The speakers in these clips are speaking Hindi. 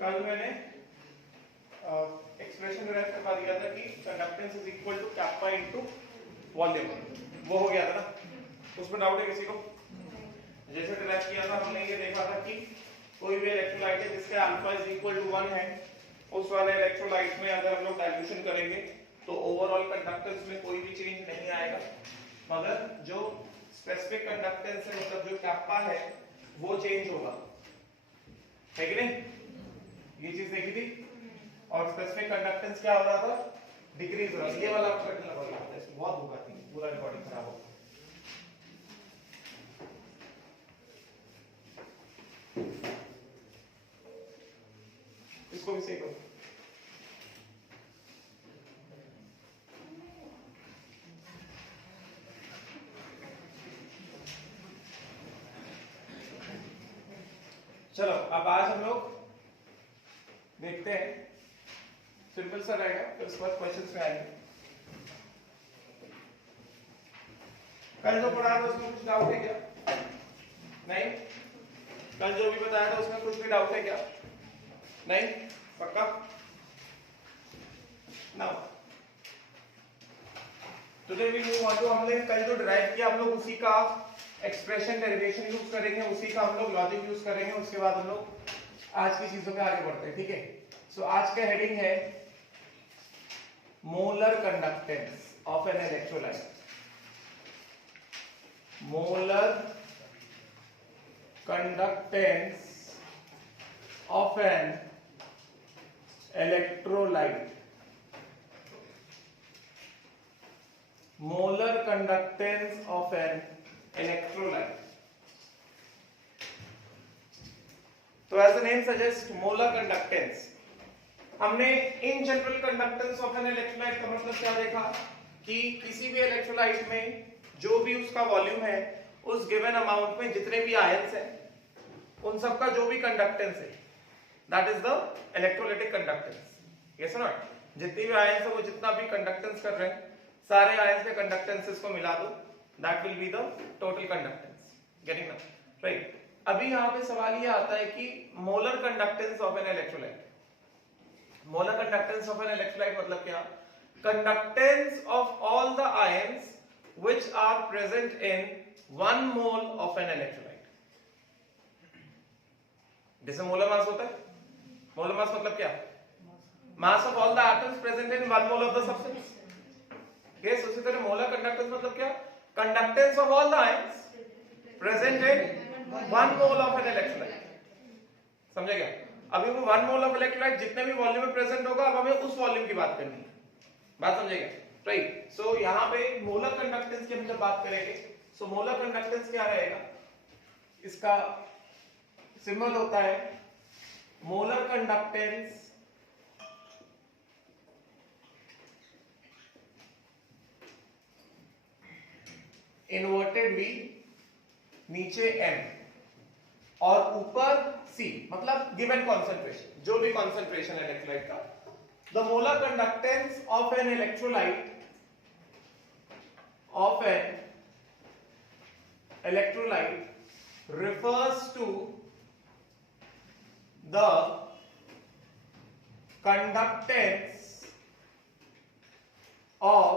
कल मैंने एक्सप्रेशन डिराइव करवा दिया था कि conductance is equal to kappa into volume, वो हो गया था ना, उसमें डाउट है किसी को? जैसे डिराइव किया था हमने ये देखा था कि कोई भी इलेक्ट्रोलाइट है जिसका अल्फा इज इक्वल टू 1 है, उस वाले इलेक्ट्रोलाइट में अगर हम लोग डाइल्यूशन करेंगे तो ओवरऑल कंडक्टेंस में कोई भी चेंज नहीं आएगा, मगर जो स्पेसिफिक कंडक्टेंस है मतलब जो कैप्पा है वो चेंज होगा, है कि नहीं? ये चीज देखी थी। और स्पेसिफिक कंडक्टेंस क्या हो रहा था? डिक्रीज हो रहा था। ये वाला ऑब्जेक्ट लगा हुआ था, इसमें बहुत भूखा थी, पूरा रिकॉर्डिंग खराब हो गया। इसको भी सेव करो। चलो अब आज हम लोग देखते हैं, सिंपल सा रहेगा, फिर उसके बाद क्वेश्चंस में आएंगे। कल जो पढ़ा था उसमें कुछ डाउट है क्या? नहीं? कल जो भी बताया था उसमें कुछ भी डाउट है क्या? नहीं? पक्का? Now today we move on to, हमने कल जो डिराइव किया हम लोग उसी का एक्सप्रेशन डेरिवेशन यूज करेंगे, उसी का हम लोग लॉजिक यूज करेंगे, उसके बाद हम लोग आज की चीजों पे आगे बढ़ते हैं, ठीक है? सो आज का हेडिंग है molar conductance of an electrolyte. Molar conductance of an electrolyte. Molar conductance of an electrolyte. तो as the name suggest molar conductance, हमने in general conductance of an electrolyte का मतलब क्या देखा कि किसी भी इलेक्ट्रोलाइट में जो भी उसका वॉल्यूम है उस गिवन अमाउंट में जितने भी आयंस हैं उन सबका जो भी कंडक्टेंस है that is the electrolytic conductance. Yes और नॉट? जितने भी आयंस है वो जितना भी कंडक्टेंस कर रहे हैं सारे आयंस के कंडक्टेंसेस को मिला दो, that will be the total conductance. Getting ना? राइट। अभी यहाँ पे सवाल ये आता है कि molar conductance of an electrolyte. Molar conductance of an electrolyte मतलब क्या? Conductance of all the ions which are present in 1 mole of an electrolyte. जैसे मोलर मास होता है, मोलर मास मतलब क्या? Mass of all the atoms present in 1 mole of the substance. Yes, उसी तरह मोलर कंडक्टेंस मतलब क्या? Conductance of all the ions present in 1 mole of an electrolyte. समझे क्या? अभी वो 1 मोल ऑफ इलेक्ट्रोलाइट जितने भी वॉल्यूम में प्रेजेंट होगा, अब हमें उस वॉल्यूम की बात करनी है। बात समझेगा? राइट। सो यहाँ पे मोलर कंडक्टेंस की हम जब बात करेंगे, सो मोलर कंडक्टेंस क्या रहेगा? इसका सिंबल होता है मोलर कंडक्टेंस इन्वर्टेड V, नीचे M और ऊपर C, मतलब गिवन कॉन्सेंट्रेशन, जो भी कॉन्सेंट्रेशन है इलेक्ट्रोलाइट का। The molar conductance of an electrolyte refers to the conductance of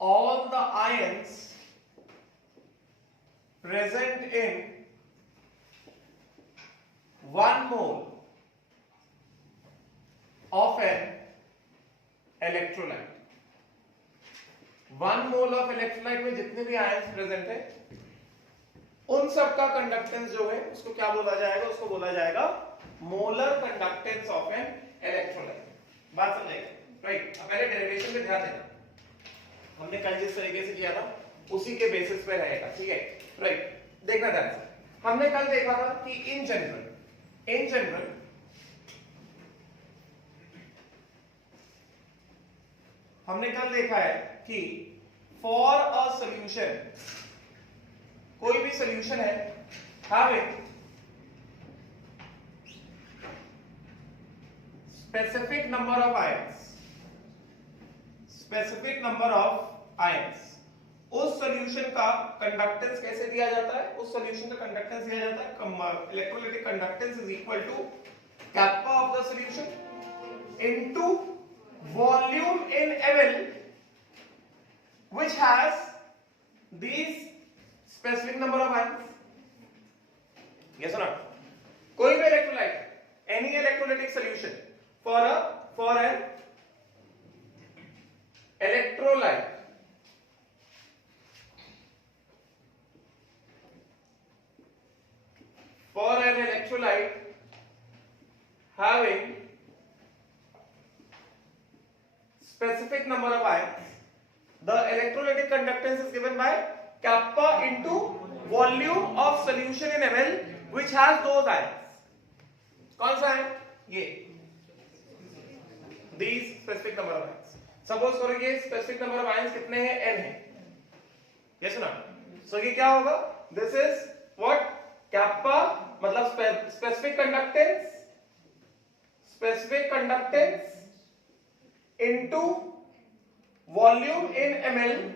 all the ions present in 1 mole of an electrolyte। 1 mole of electrolyte में जितने भी आयंस प्रेजेंट है उन सब का कंडक्टेंस जो है उसको क्या बोला जाएगा? उसको बोला जाएगा molar conductance of an electrolyte. बात समझेगा? राइट। अब पहले डेरिवेशन पे ध्यान देना, हमने कल जिस तरीके से किया था उसी के बेसिस पे रहेगा, ठीक है? राइट। देखना ध्यान से, हमने कल देखा था कि इन जनरल हमने कल देखा है कि फॉर अ सॉल्यूशन, कोई भी सॉल्यूशन है having specific number of ions, उस सॉल्यूशन का कंडक्टेंस कैसे दिया जाता है? उस सॉल्यूशन का कंडक्टेंस दिया जाता है electrolytic conductance is equal to kappa of the solution into volume in ml which has these specific number of ions. Yes or not? कोई भी electrolyte, any electrolytic solution for an electrolyte having specific number of ions, the electrolytic conductance is given by kappa into volume of solution in ml which has those ions. कौन सा है ये? These specific number of ions. Suppose करो ये specific number of ions कितने हैं? n है. Yes or not? So ये क्या होगा? This is what? Kappa मतलब specific conductance into volume in ml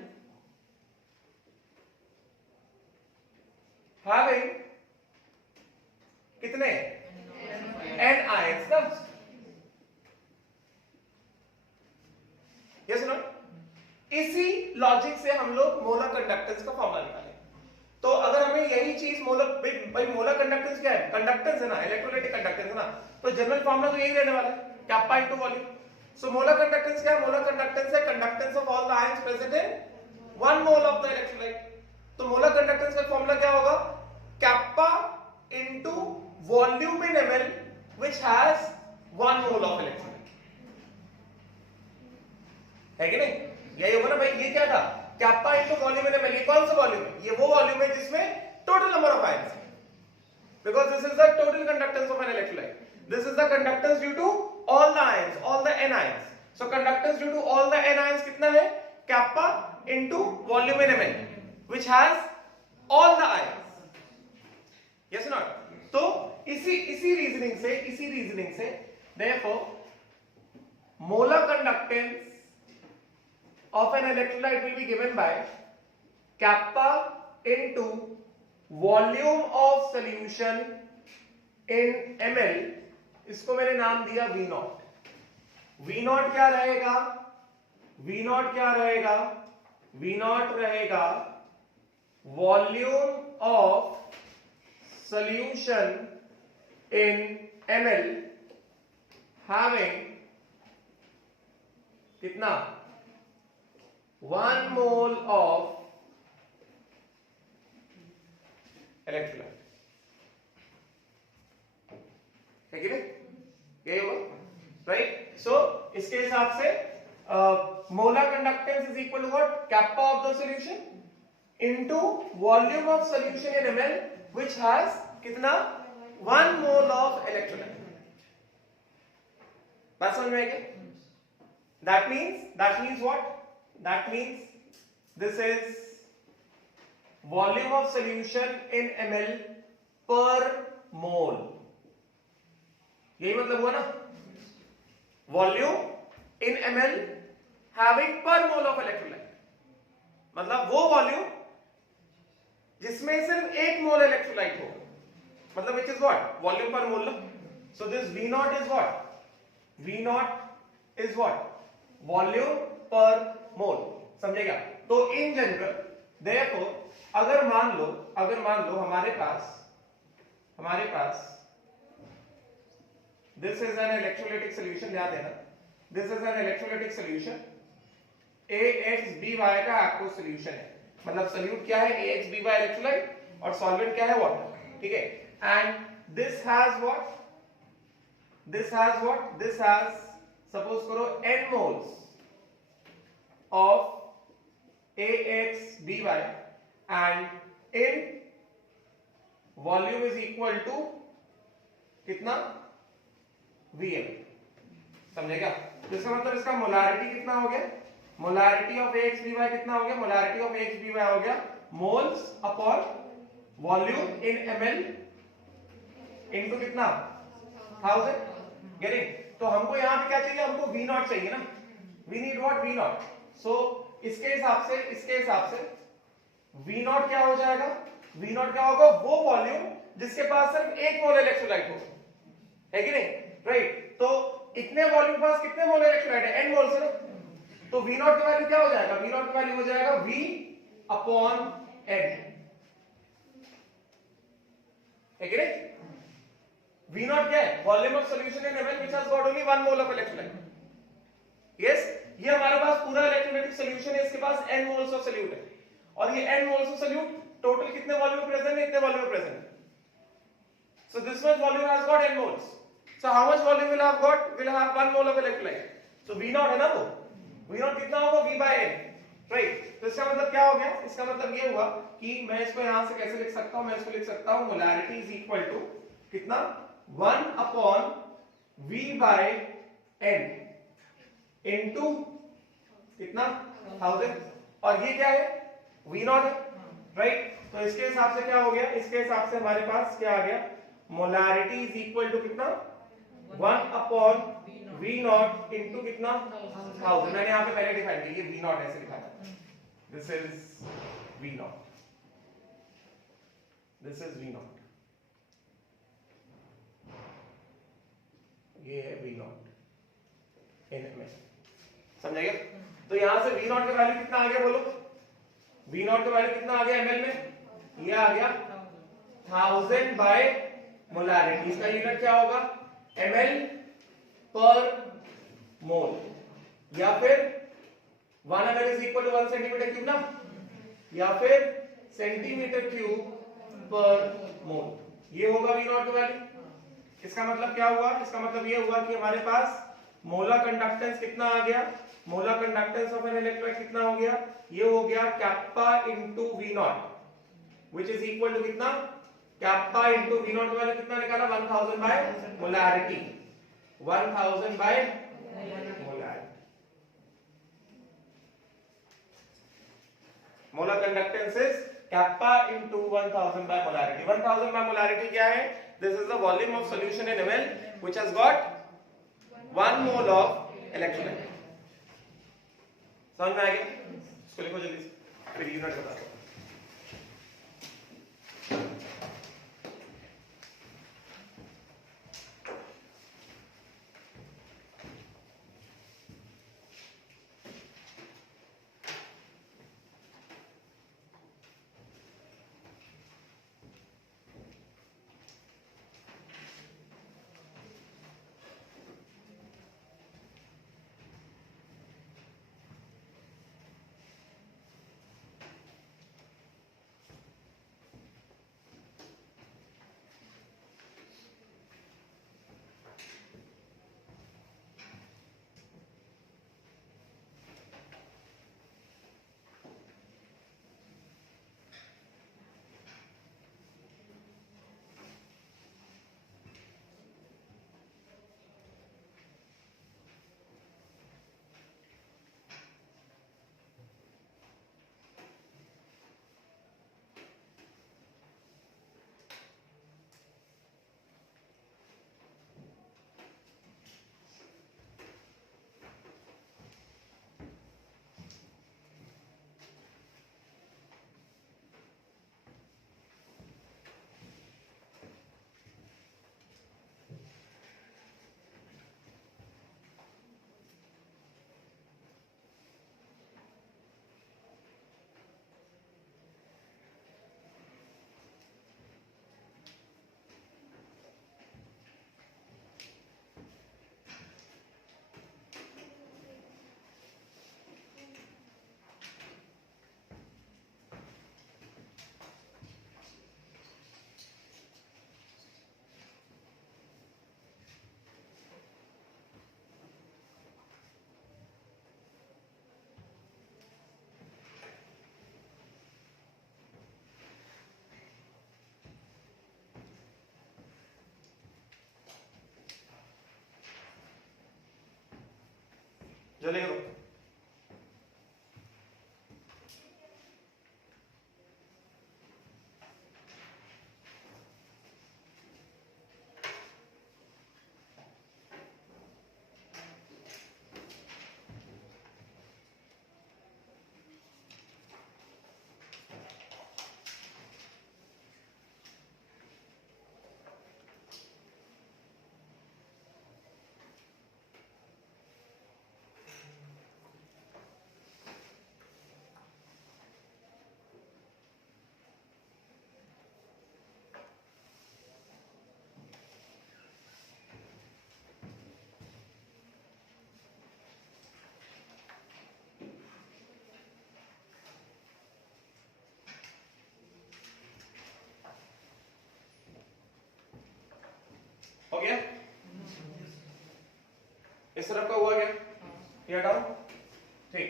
having कितने? n ions ना? Yes or not? इसी लॉजिक से हम लोग मोलर कंडक्टेंस का फॉर्मूला निकालेंगे. तो अगर हमें यही चीज भाई मोलर कंडक्टेंस क्या है? कंडक्टेंस है ना, इलेक्ट्रोलाइटिक कंडक्टेंस है ना, तो जनरल फॉर्मूला तो यही रहने वाला है, kappa into volume. So molar conductance क्या है? Molar conductance है conductance of all the ions present in 1 mole of the electrolyte. तो molar conductance का फॉर्मूला क्या होगा? Kappa into volume in ml which has 1 mole of electrolyte. है कि नहीं? यही होगा ना भाई. ये क्या था? Kappa into volume in ml. ये कौन सा वॉल्यूम है? ये वो वॉल्यूम है जिसमें total number of ions है. Because this is the total conductance of an electrolyte. This is the conductance due to all the ions, all the n ions. So conductance due to all the n ions कितना है? Kappa into volume in ml, which has all the ions. Yes or not? तो इसी रीजनिंग से therefore molar conductance of an electrolyte will be given by kappa into volume of solution in ml. इसको मैंने नाम दिया V नॉट. V नॉट क्या रहेगा? V नॉट क्या रहेगा? V नॉट रहेगा volume of solution in ml having कितना? 1 mole of electrolyte. है कि नहीं? यही होगा, राइट? सो इसके हिसाब से molar conductance is equal to what? kappa of the solution into volume of solution in ml which has कितना? 1 मोल ऑफ इलेक्ट्रोलाइट. बात समझ में आई क्या? that means what? That means this is volume of solution in ml per mole. यही मतलब हुआ ना? Volume in ml having per mole of electrolyte. मतलब वो वॉल्यूम जिसमें सिर्फ 1 मोल इलेक्ट्रोलाइट हो. मतलब which is what? Volume per mole. So this V naught is what? V naught is what? Volume per mole. समझेगा? तो in general therefore अगर मान लो हमारे पास this is an electrolytic solution. ध्यान देना, this is an electrolytic solution. AXBY का aqueous solution है. मतलब सोल्यूट क्या है? AXBY इलेक्ट्रोलाइट और सॉल्वेंट क्या है? वाटर. ठीक है? And this has what? This has suppose करो n moles of AXBY and in volume is equal to कितना? Vm. समझेगा? इसका मतलब इसका मोलारिटी कितना हो गया? मोलारिटी ऑफ AXBY कितना हो गया? मोलारिटी ऑफ AXBY हो गया मोल्स अपॉन वॉल्यूम इन ml इनटू कितना? 1000. गेटिंग? तो हमको यहां पे क्या चाहिए? हमको V नॉट चाहिए ना. V need what? V naught. So इसके हिसाब से V नॉट क्या हो जाएगा? V नॉट क्या होगा? वो वॉल्यूम जिसके पास सिर्फ 1 मोल इलेक्ट्रोलाइट हो. है कि नहीं? राइट। तो इतने वॉल्यूम के पास कितने मोल इलेक्ट्रोलाइट है? n मोल्स है ना। तो V नॉट की वैल्यू क्या हो जाएगा? V नॉट की वैल्यू हो जाएगा V अपॉन n, है कि नहीं? V नॉट क्या है? Volume of solution in ml which has got only 1 mole of electrolyte. Yes, ये हमारे पास पूरा इलेक्ट्रोलाइटिक सॉल्यूशन है, इसके पास n मोल्स ऑफ सॉल्यूट है, और ये n moles of solute total कितने वॉल्यूम में प्रेजेंट है? इतने वॉल्यूम में प्रेजेंट है। So this much volume has got n moles. So how much volume will have got? Will have 1 mole of electrolyte. So V naught है ना वो? V naught कितना होगा? V by n, right? तो इसका मतलब क्या हो गया? इसका मतलब ये हुआ कि मैं इसको यहाँ से कैसे लिख सकता हूँ? मैं इसको लिख सकता हूँ molarity is equal to कितना? 1 upon V by n into कितना? 1000, और ये क्या है? V naught है, right? तो इसके हिसाब से क्या हो गया? इसके हिसाब से हमारे पास क्या आ गया? मोलारिटी इज इक्वल टू कितना? 1 अपॉन V नॉट इंटू कितना? 1000। मैंने यहाँ पे पहले डिफाइन किया, ये V नॉट ऐसे लिखा था, this is V not, this is V not, ये है V नॉट इन ml, समझाइए? तो यहां से V नॉट का वैल्यू कितना आ गया बोलो? V नॉट का वैल्यू कितना आ गया ml में? ये आ गया 1000 बाय मोलारिटी। इसका यूनिट क्या होगा? ml पर मोल, या फिर 1 ml is equal to 1 centimetre cube ना, या फिर सेंटीमीटर क्यूब पर मोल। ये होगा V नॉट का वैल्यू। इसका मतलब क्या हुआ? इसका मतलब ये हुआ कि हमारे पास मोलर कंडक्टेंस कितना आ गया? Molar conductance of an electrolyte कितना हो गया? ये हो गया kappa into V nought which is equal to कितना? कैप्पा इनटू V नॉट का वैल्यू कितना निकाला? 1000 by molarity, 1000 by molarity. Molar conductance is kappa into 1000 by molarity. 1000 by molarity क्या है? This is the volume of solution in ml which has got 1 mole of electrolyte. समझ में आ गया? इसको लिखो जल्दी से, फिर यूनिट बता दो। चलिए इस तरफ का हुआ क्या, ये हटाओ, ठीक।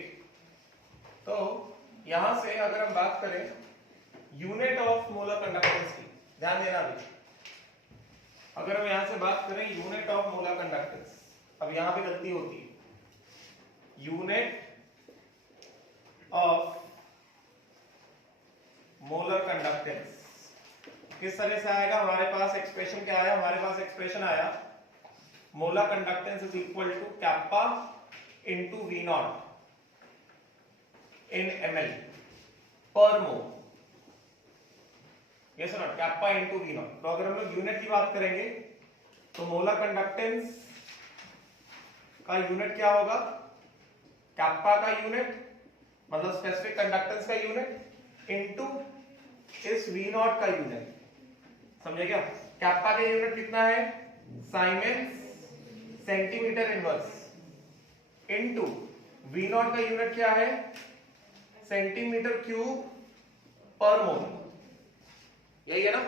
तो यहां से अगर हम बात करें यूनिट ऑफ मोलर कंडक्टेंस की, ध्यान देना भी, अगर हम यहां से बात करें यूनिट ऑफ मोलर कंडक्टेंस, अब यहां पे गलती होती है, यूनिट ऑफ मोलर कंडक्टेंस किस तरह से आएगा, हमारे पास एक्सप्रेशन क्या आया, हमारे पास एक्सप्रेशन आया molar conductance is equal to kappa into V nought in ml per mole, yes और nought, kappa into V nought. तो अगर हम लोग यूनिट की बात करेंगे तो मोलर कंडक्टेंस का यूनिट क्या होगा, कैप्पा का यूनिट मतलब स्पेसिफिक कंडक्टेंस का यूनिट इंटू इस वी नॉट का यूनिट, समझे क्या। कैप्पा का यूनिट कितना है, siemens centimetre inverse into V naught का यूनिट क्या है, सेंटीमीटर क्यूब पर मोल, यही है ना,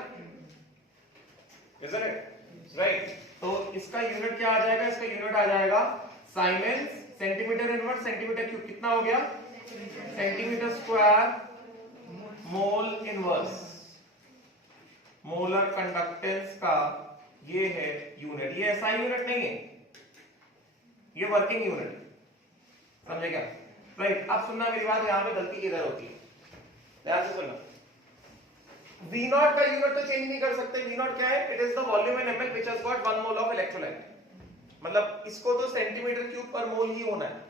isn't it? राइट। तो इसका यूनिट क्या आ जाएगा, इसका यूनिट आ जाएगा साइमेंस सेंटीमीटर इनवर्स सेंटीमीटर क्यूब, कितना हो गया, centimetre square mole inverse. Molar conductance का ये है यूनिट, ये ऐसा यूनिट नहीं है, ये वर्किंग यूनिट, समझे क्या। राइट, अब सुनना मेरी बात, यहां पे गलती किधर होती है, ध्यान से सुनना। V नॉट का यूनिट तो चेंज नहीं कर सकते, V नॉट क्या है, it is the volume in ml which has got 1 mole of electrolyte, मतलब इसको तो सेंटीमीटर क्यूब पर मोल ही होना है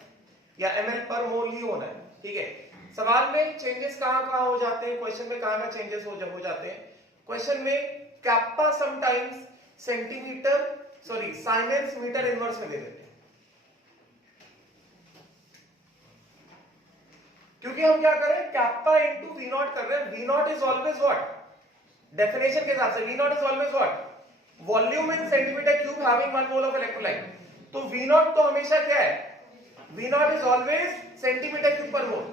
या ml पर मोल ही होना है, ठीक है। सवाल में चेंजेस कहां-कहां हो जाते हैं, क्वेश्चन में कहां-कहां चेंजेस हो जाते हैं, क्वेश्चन में kappa sometimes centimetre sorry siemens metre inverse में दे देते हैं, क्योंकि हम क्या कर रहे हैं, कैप्पा इंटू वी नॉट कर रहे हैं। V nought is always what, definition के हिसाब से V nought is always what, volume in centimetre cube having 1 mole of electrolyte. तो वी नॉट तो हमेशा क्या है, V nought is always centimetre cube per mole.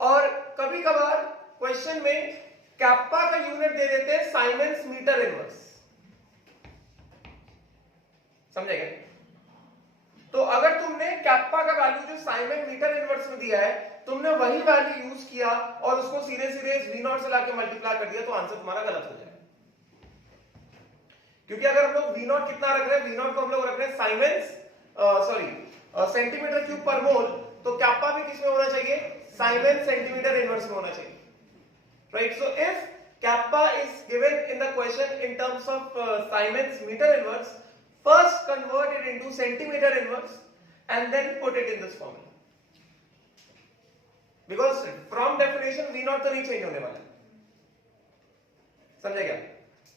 और कभी कभार क्वेश्चन में कैप्पा का यूनिट दे देते हैं साइमेंस मीटर इनवर्स, समझेगा। तो अगर तुमने कैप्पा का वैल्यू जो साइमेन मीटर इनवर्स में दिया है, तुमने वही वैल्यू यूज किया और उसको सीधे सीधे वी नॉट से लाके मल्टीप्लाई कर दिया, तो आंसर तुम्हारा गलत हो जाएगा। क्योंकि अगर हम लोग वी नॉट कितना रख रहे हैं, वी नॉट को हम लोग रख रहे हैं साइमेंस सेंटीमीटर क्यूब पर मोल, तो कैप्पा भी किस में होना चाहिए, साइमेंस सेंटीमीटर इनवर्स में होना चाहिए, right. So if kappa is given in the question in terms of siemens metre inverse, first convert it into centimeter inverse and then put it in this formula, because from definition v naught तो नहीं चेंज होने वाला, समझे क्या।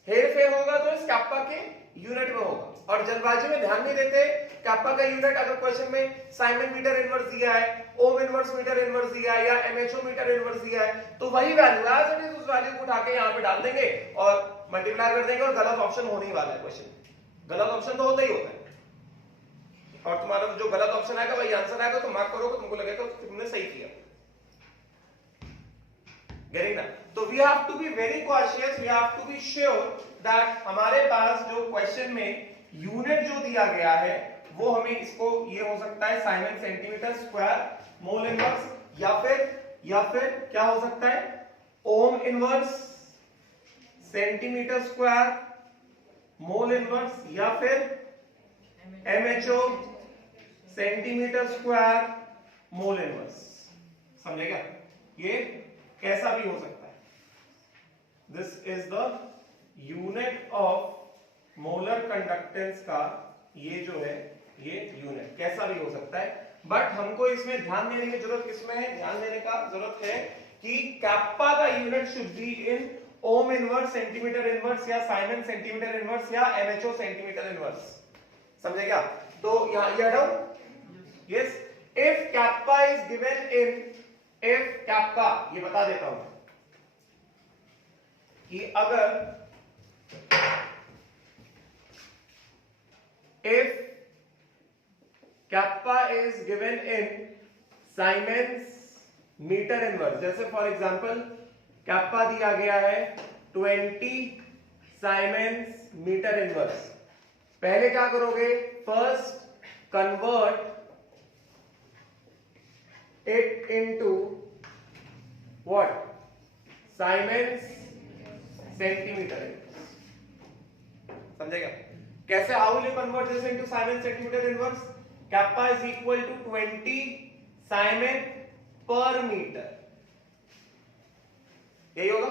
हेर फेर होगा तो इस कैप्पा के यूनिट में होगा, और जल्दबाजी में ध्यान नहीं देते कैप्पा का यूनिट, अगर क्वेश्चन में साइमन मीटर इनवर्स दिया है, ओम इनवर्स मीटर इनवर्स दिया है या एमएचओ मीटर इनवर्स दिया है, तो वही वैल्यू एज इट इज उस वैल्यू को उठा के यहां पे डाल देंगे और मल्टीप्लाई कर देंगे, और गलत ऑप्शन होने ही वाला है क्वेश्चन। गलत ऑप्शन तो होता ही होता है, और तुम्हारा जो गलत ऑप्शन आएगा वही आंसर आएगा, तो मार्क करोगे, तुमको लगेगा तो तुमने सही किया, गेटिंग ना। तो we have to be very cautious, we have to be sure that हमारे पास जो क्वेश्चन में यूनिट जो दिया गया है वो हमें इसको, ये हो सकता है siemens centimetre square mole inverse, या फिर क्या हो सकता है, ohm inverse centimetre square mole inverse, या फिर M H O centimetre square mole inverse, समझेगा। ये कैसा भी हो सकता है, this is the unit of molar conductance का, ये जो है ये यूनिट कैसा भी हो सकता है, बट हमको इसमें ध्यान देने की जरूरत किसमें है, ध्यान देने का जरूरत है कि कैप्पा का unit should be in ohm inverse centimetre inverse या साइमन सेंटीमीटर इनवर्स या एमएचओ सेंटीमीटर इनवर्स, समझे क्या। तो यहां ये हटाओ, yes, if kappa is given in, if kappa, ये बता देता हूं कि अगर if kappa is given in siemens metre inverse, जैसे फॉर एग्जांपल कैप्पा दिया गया है 20 साइमेंस मीटर इनवर्स, पहले क्या करोगे, first convert it into what? Siemens centimeter inverse. समझेगा कैसे? how will you convert this into Siemens centimeter inverse? kappa is equal to 20 Siemens per meter, यही होगा।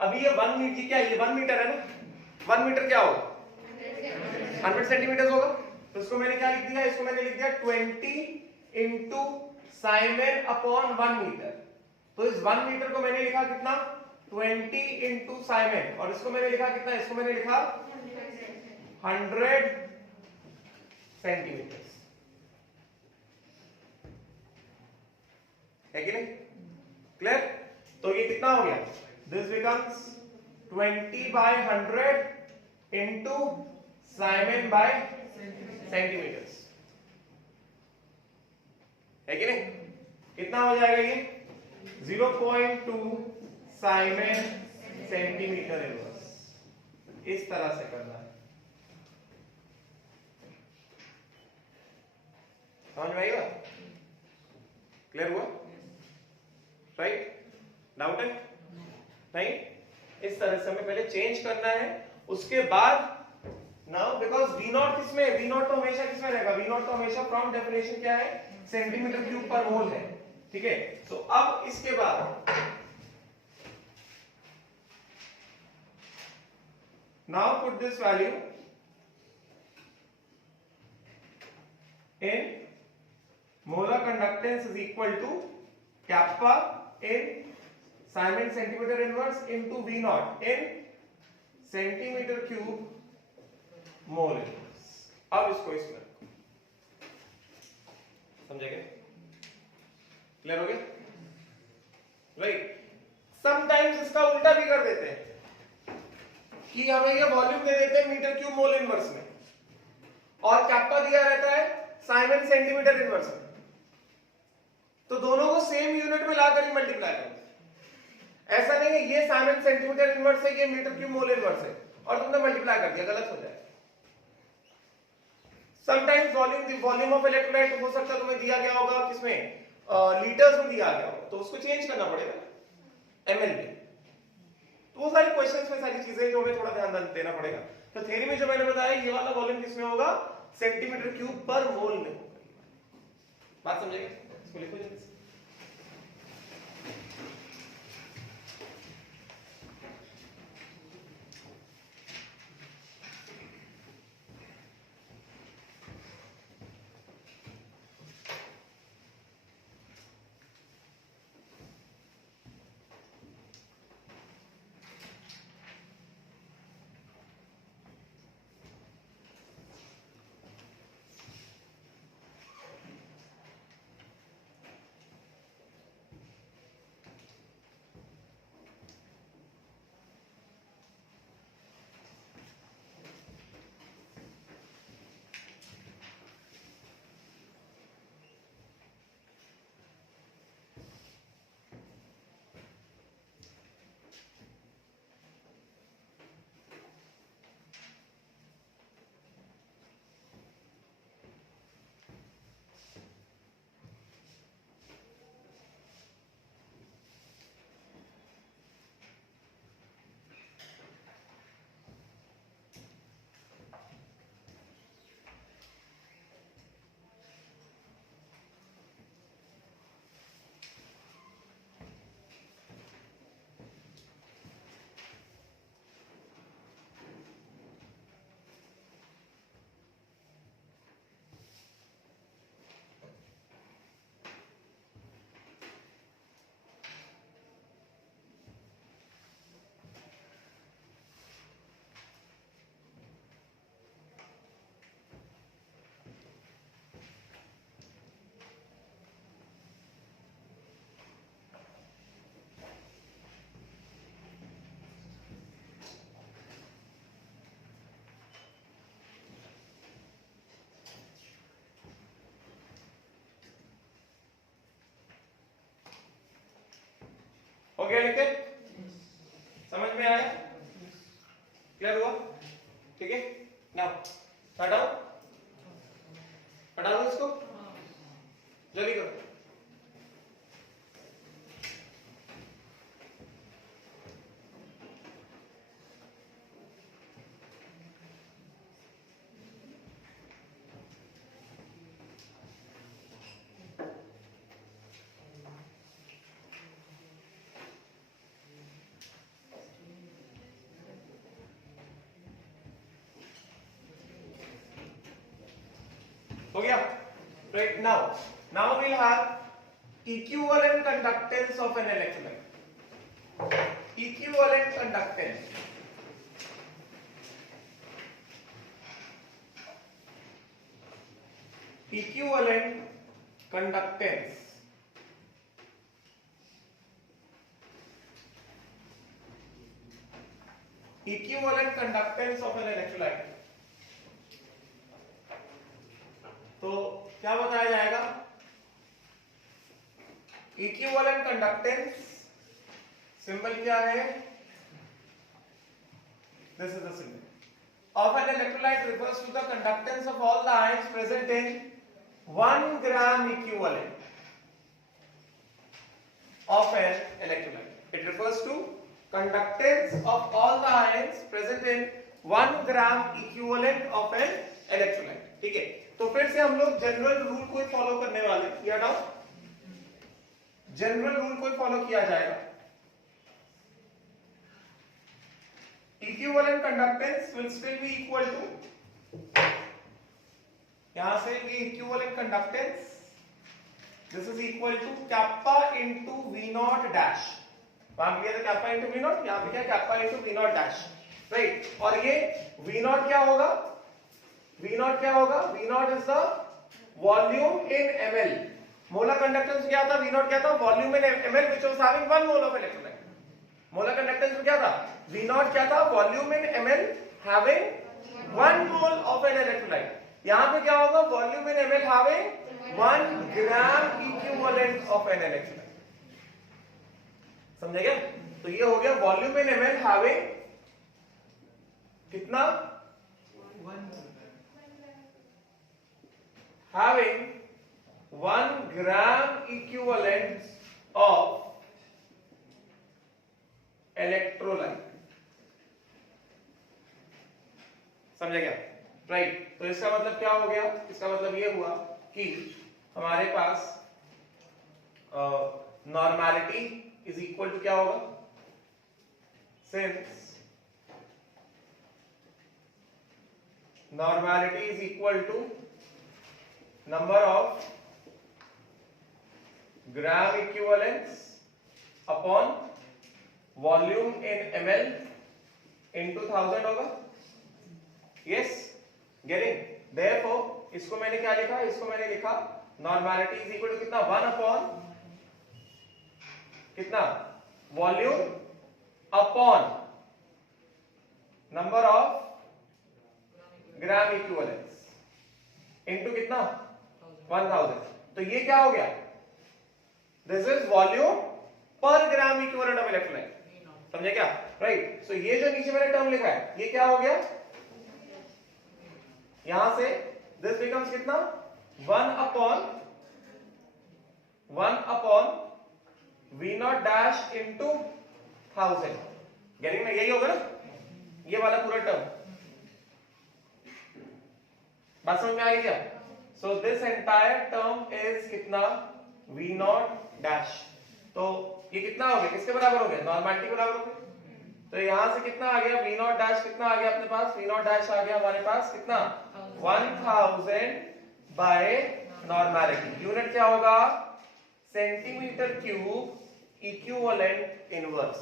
अभी ये 1 मीटर क्या है? ये 1 मीटर है ना, 1 मीटर क्या होगा? 100 सेंटीमीटर होगा। तो इसको मैंने क्या लिख दिया? इसको मैंने लिख दिया 20 इंटू साइमेन अपॉन 1 मीटर। तो इस 1 मीटर को मैंने लिखा कितना? 20 इंटू साइमेन, और इसको मैंने लिखा कितना? इसको मैंने लिखा 100 सेंटीमीटर, है कि नहीं? क्लियर? तो ये कितना हो गया? This becomes 20 by 100 into siemens by centimetres, है कि नहीं? कितना हो जाएगा ये? 0.2 साइमेन सेंटीमीटर इनवर्स। इस तरह से करना है, समझ में आएगा? क्लियर हुआ? राइट? डाउट है? नहीं? इस तरह से हमें पहले चेंज करना है, उसके बाद नाउ बिकॉज V नॉट किसमें? V नॉट तो हमेशा किसमें रहेगा? V नॉट तो हमेशा फ्रॉम डेफिनेशन क्या है? सेंटीमीटर क्यूब पर मोल है, ठीक है? तो अब इसके बाद now put this value in molar conductance is equal to kappa in Siemens centimeter inverse into V naught in centimeter cube mole inverse। अब इसको इसमें रखो, समझेंगे? क्लियर हो गया? राइट? समटाइम्स इसका उल्टा भी कर देते हैं कि हमें ये वॉल्यूम दे देते हैं मीटर क्यूब मोल इनवर्स में, और कैप्पा दिया रहता है साइमन सेंटीमीटर इनवर्स में। तो दोनों को सेम यूनिट में लाकर ही मल्टीप्लाई करो। ऐसा नहीं है ये साइमन सेंटीमीटर इनवर्स है, ये मीटर क्यूब मोल इनवर्स है, और तुमने मल्टीप्लाई कर दिया, गलत हो जाए। समटाइम्स वॉल्यूम ऑफ इलेक्ट्रोलाइट हो सकता है तुम्हें दिया गया होगा किसमें? लीटर्स में दिया गया होगा, तो उसको चेंज करना पड़ेगा एमएल में। तो वो सारी क्वेश्चंस में सारी चीजें जो हमें थोड़ा ध्यान देना पड़ेगा। तो थ्योरी में जो मैंने बताया ये वाला वॉल्यूम किसमें होगा? सेंटीमीटर क्यूब पर मोल में होगा। बात समझेगा? इसको लिखो जल्दी से। हो गया लिखे? समझ में आया? क्लियर हुआ? ठीक है? Now start out. हटा दो इसको, जल्दी करो। हो गया? Right, now we'll have equivalent conductance of an electrolyte. Equivalent conductance. Equivalent conductance. Equivalent conductance of an electrolyte. तो क्या बताया जाएगा? इक्विवेलेंट कंडक्टेंस सिंबल क्या है? This is the symbol of an electrolyte refers to the conductance of all the ions present in 1 gram equivalent of an electrolyte. It refers to conductance of all the ions present in 1 gram equivalent of an electrolyte. ठीक है, तो फिर से हम लोग जनरल रूल को फॉलो करने वाले, किया डाउट? जनरल रूल को फॉलो किया जाएगा। Equivalent conductance will still be equal to, यहां से ये equivalent conductance this is equal to kappa into V not dash. वहां लिया था कैप्पा इनटू वी नॉट, यहां पे क्या kappa into V not dash, right? और ये वी नॉट क्या होगा? V naught क्या होगा? V naught is the volume in ml. Molar conductance क्या था? V naught क्या था? Volume in ml which was having 1 mole of electrolyte. Molar conductance क्या था? V naught क्या था? Volume in ml having 1 mole of an electrolyte. यहां पे क्या होगा? Volume in ml having 1 gram equivalent of an electrolyte. समझे क्या? तो ये हो गया वॉल्यूम इन ml having कितना? Having 1 gram equivalent of electrolyte. समझे क्या? राइट, तो इसका मतलब क्या हो गया? इसका मतलब ये हुआ कि हमारे पास नॉर्मैलिटी इज इक्वल टू क्या होगा? Since normality is equal to number of gram equivalents upon volume in ml into 1000 होगा। yes, getting, therefore इसको मैंने क्या लिखा? इसको मैंने लिखा नॉर्मैलिटी इज इक्वल टू कितना? 1 अपॉन कितना? Volume upon number of gram equivalents into कितना? 1000। तो ये क्या हो गया? दिस इज वॉल्यूम पर ग्राम इक्विवेलेंट ऑफ इलेक्ट्रोलाइट। समझे क्या? राइट, सो ये जो नीचे मैंने टर्म लिखा है ये क्या हो गया? यहां से दिस बिकम्स कितना? 1 upon V not dash into 1000। Getting ना? यही होगा ना ये वाला पूरा टर्म। बात समझ में आ रही क्या? So this entire term is कितना? V not dash. तो ये कितना हो गया? किसके बराबर हो गया? नॉर्मैलिटी बराबर हो गया। तो यहां से कितना आ गया? वी नॉट डैश कितना आ गया अपने पास? वी नॉट डैश आ गया हमारे पास कितना? 1000 बाय नॉर्मैलिटी। यूनिट क्या होगा? Centimetre cube equivalent inverse,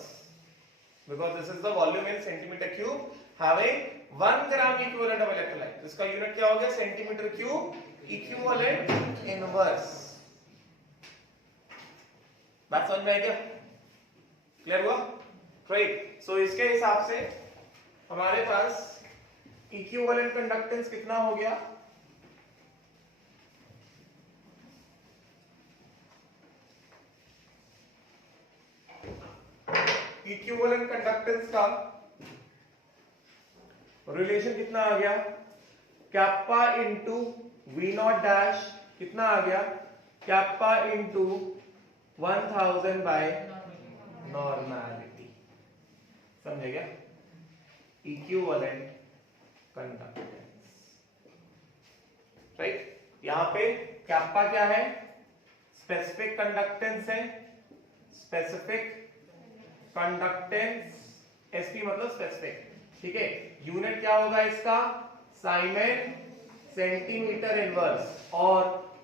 because this is the volume in centimetre cube having 1 gram equivalent of electrolyte. तो इसका यूनिट क्या हो गया? Centimetre cube equivalent inverse. बात समझ में आई क्या? क्लियर हुआ? राइट, सो इसके हिसाब से हमारे पास इक्विवेलेंट कंडक्टेंस कितना हो गया? इक्विवेलेंट कंडक्टेंस का रिलेशन कितना आ गया? Kappa into V not dash कितना आ गया, कैप्पा इंटू 1000 बाय नॉर्मैलिटी। समझे क्या? Equivalent conductance, right. यहां पे कैप्पा क्या है, स्पेसिफिक कंडक्टेंस है, स्पेसिफिक कंडक्टेंस, एसपी मतलब स्पेसिफिक, ठीक है। यूनिट क्या होगा इसका, साइमन सेंटीमीटर इनवर्स, और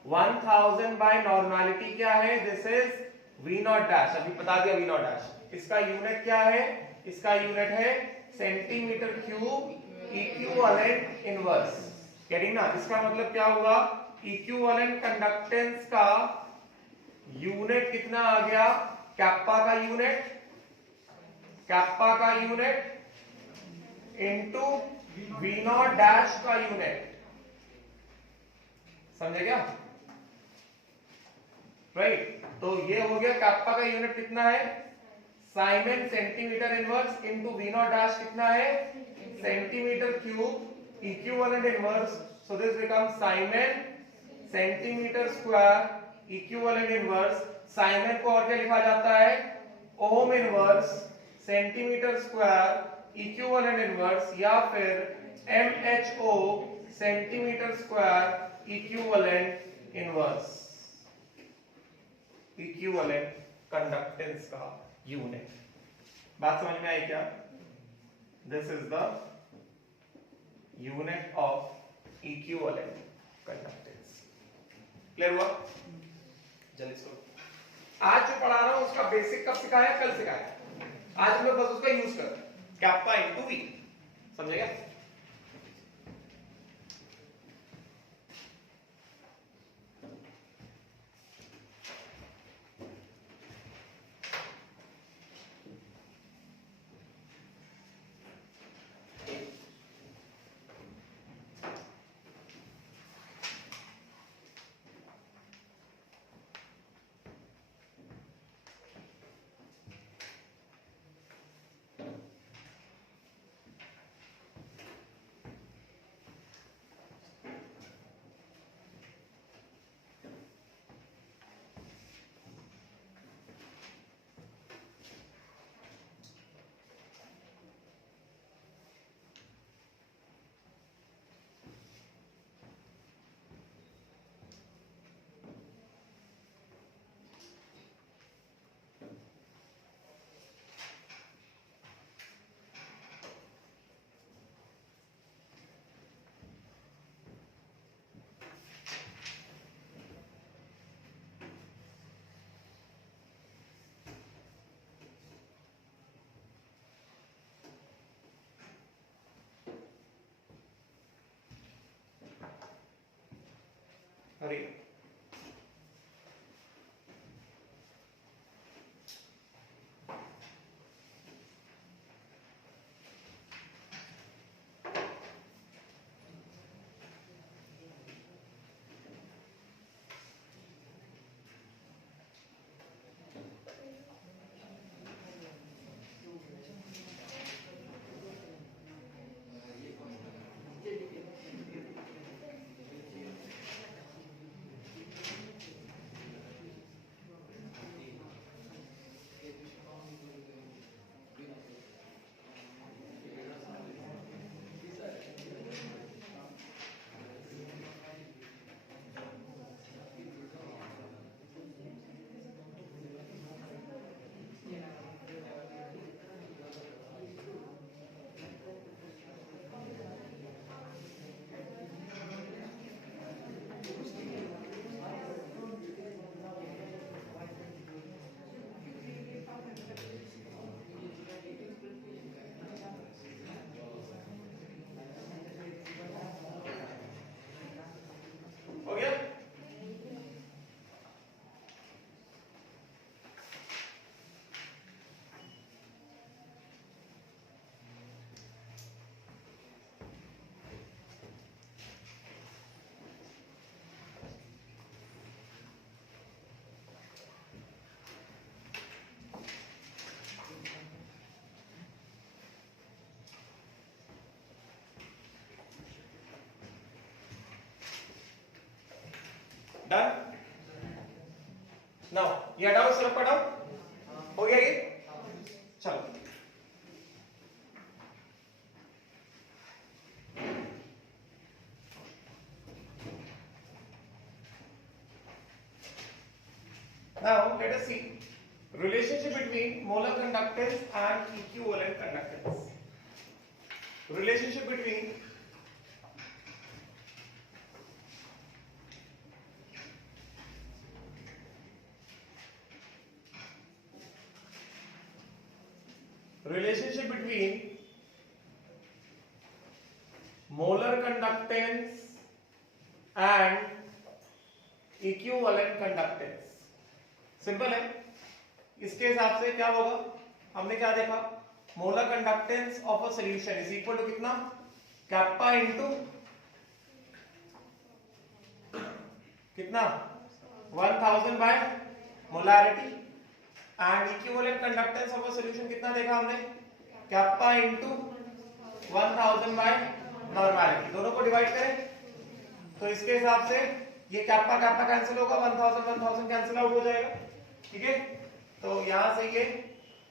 1000 बाय नॉर्मैलिटी क्या है, this is V not dash, अभी बता दिया वी नॉट डैश। इसका यूनिट क्या है, इसका यूनिट है centimetre cube equivalent inverse, getting ना। इसका मतलब क्या होगा, इक्विवेलेंट कंडक्टेंस का यूनिट कितना आ गया, कैप्पा का यूनिट, कैप्पा का unit into V not dash का यूनिट, समझे क्या, राइट। तो ये हो गया, कैप्पा का यूनिट कितना है, siemens centimetre inverse into V not dash कितना है, centimetre cube equivalent inverse, so this becomes siemens centimetre square equivalent inverse. Siemens को और क्या लिखा जाता है, ohm inverse centimetre square equivalent inverse, या फिर M H O centimetre square equivalent inverse, equivalent conductance का यूनिट। बात समझ में आई क्या? This is the unit of equivalent conductance. Clear हुआ? जल्दी सुनो, आज जो पढ़ा रहा हूं उसका बेसिक कब सिखाया, कल सिखाया, आज हम लोग बस उसका यूज कर रहे हैं, कैप्पा इंटू वी, समझेगा? हरी डन। नाउ ये हटाओ, सिर्फ हटाओ, हो गया ये। चलो now let us see relationship between molar conductance and equivalent conductance. Relationship between molar conductance and equivalent conductance. Simple है। इसके हिसाब से क्या होगा, हमने क्या देखा, molar conductance of a solution is equal to कितना, कैप्पा इंटू कितना 1000 by molarity, and equivalent conductance of a solution कितना देखा हमने, कैप्पा इंटू 1000 बाय नॉर्मलिटी। दोनों को डिवाइड करें तो इसके हिसाब से ये कैप्पा कैप्पा कैंसिल होगा, 1000 कैंसिल आउट हो जाएगा, ठीक है। तो यहां से ये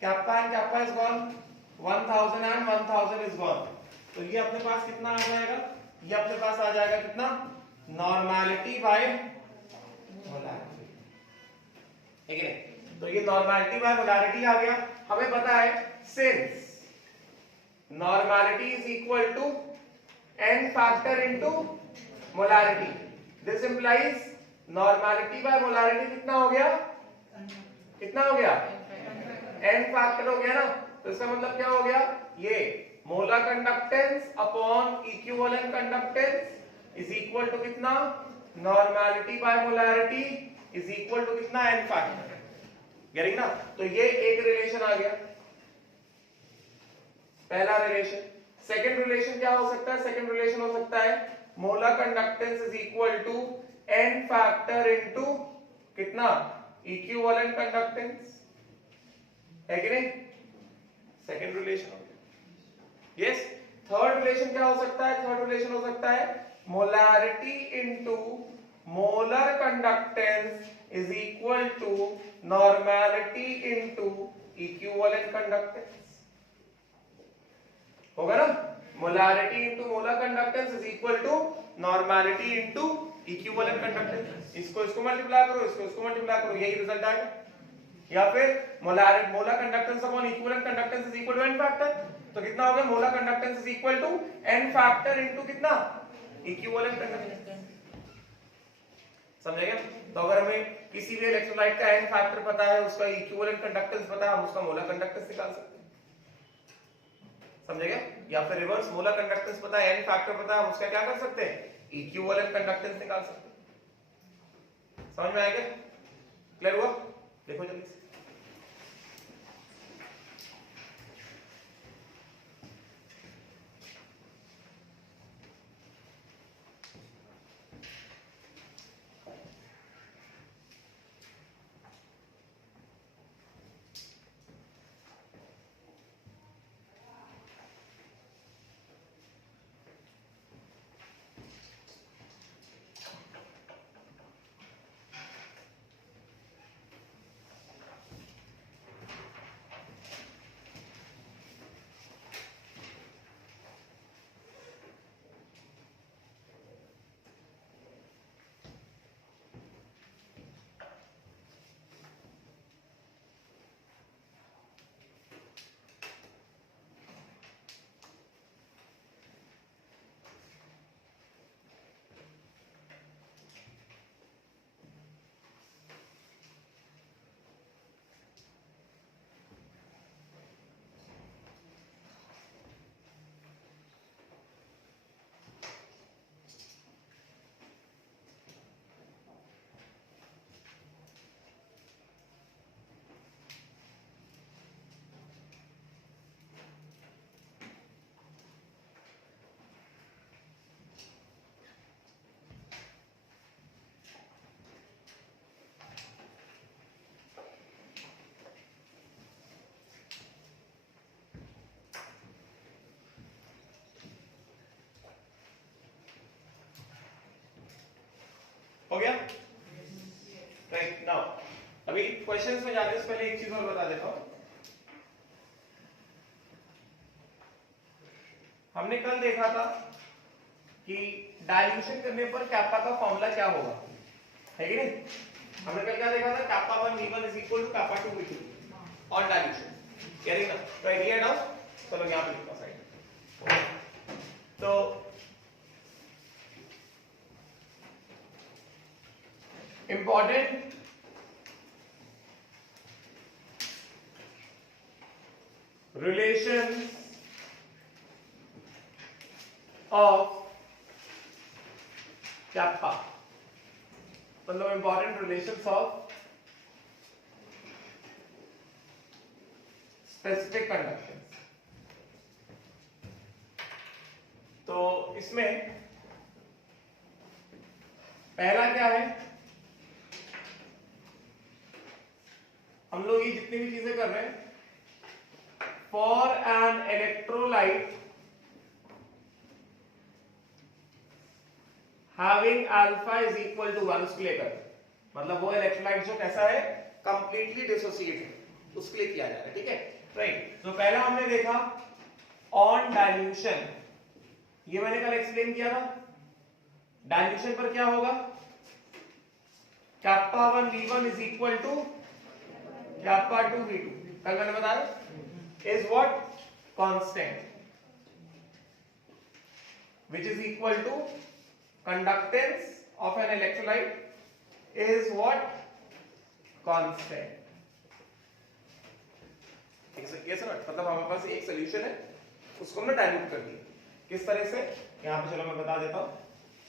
kappa and kappa is gone, 1000 and 1000 is gone. तो ये अपने पास कितना आ जाएगा, ये अपने पास आ जाएगा कितना, नॉर्मलिटी बाय मोलारिटी, ठीक है। तो ये नॉर्मलिटी बाय मोलारिटी आ गया। हमें पता है since normality is equal to n factor into molarity, this implies normality by molarity कितना हो गया, कितना हो गया, n फैक्टर हो गया ना। तो इसका मतलब क्या हो गया, ये molar conductance upon equivalent conductance is equal to कितना, normality by molarity is equal to कितना, n फैक्टर, गेटिंग ना। तो ये एक रिलेशन आ गया, पहला रिलेशन। सेकंड रिलेशन क्या हो सकता है, सेकंड रिलेशन हो सकता है molar conductance is equal to n factor into कितना, इक्विवेलेंट कंडक्टेंस, है कि नहीं, सेकंड रिलेशन हो गया। यस, थर्ड रिलेशन क्या हो सकता है, थर्ड रिलेशन हो सकता है molarity into molar conductance is equal to normality into equivalent conductance, होगा ना। Molarity into molar conductance is equal to normality into equivalent conductance. इसको मल्टीप्लाई करो, इसको मल्टीप्लाई करो, यही रिजल्ट आएगा। या फिर molar conductance upon equivalent conductance is equal to n factor, तो कितना होगा, molar conductance is equal to n factor into कितना, इक्विवेलेंट कंडक्टेंस, समझेगा। तो अगर हमें किसी भी इलेक्ट्रोलाइट का n फैक्टर पता है, उसका इक्विवेलेंट कंडक्टेंस पता है, हम उसका मोलर कंडक्टेंस निकाल सकते हैं, समझेगा। या फिर रिवर्स, मोलर कंडक्टेंस पता है, n फैक्टर पता है, हम उसका क्या कर सकते हैं, इक्विवेलेंट कंडक्टेंस निकाल सकते हैं। समझ में आएगा, क्लियर हुआ, देखो जल्दी से। क्वेश्चंस में जाने से पहले एक चीज और बता देता हूं। हमने कल देखा था कि डाइल्यूशन करने पर कैप्पा का फॉर्मूला क्या होगा, है कि नहीं? हमने कल क्या देखा था? Kappa 1 v1 is equal to kappa 2 v2 on dilution. कैरी ना तो आइडिया डाउन। चलो यहां पे लिखता साइड। तो इंपॉर्टेंट रिलेशन ऑफ कैप्पा, मतलब important relations of specific conductance. तो इसमें पहला क्या है, हम लोग ये जितनी भी चीजें कर रहे हैं, for an electrolyte having alpha is equal to 1 उसके लिए कर, मतलब वो इलेक्ट्रोलाइट जो कैसा है, कंप्लीटली डिसोसिएट है, उसके लिए किया जा रहा है। ठीक है, राइट। तो पहला हमने देखा ऑन डाइल्यूशन, ये मैंने कल एक्सप्लेन किया था। डाइल्यूशन पर क्या होगा, kappa 1 v1 is equal to kappa 2 v2, कल मैंने बताया, is what, constant, which is equal to conductance of an electrolyte is what, constant। yes sir, मतलब हमारे पास एक सॉल्यूशन है, उसको हमने डाइल्यूट कर दिया। किस तरह से, यहाँ पे चलो मैं बता देता हूँ।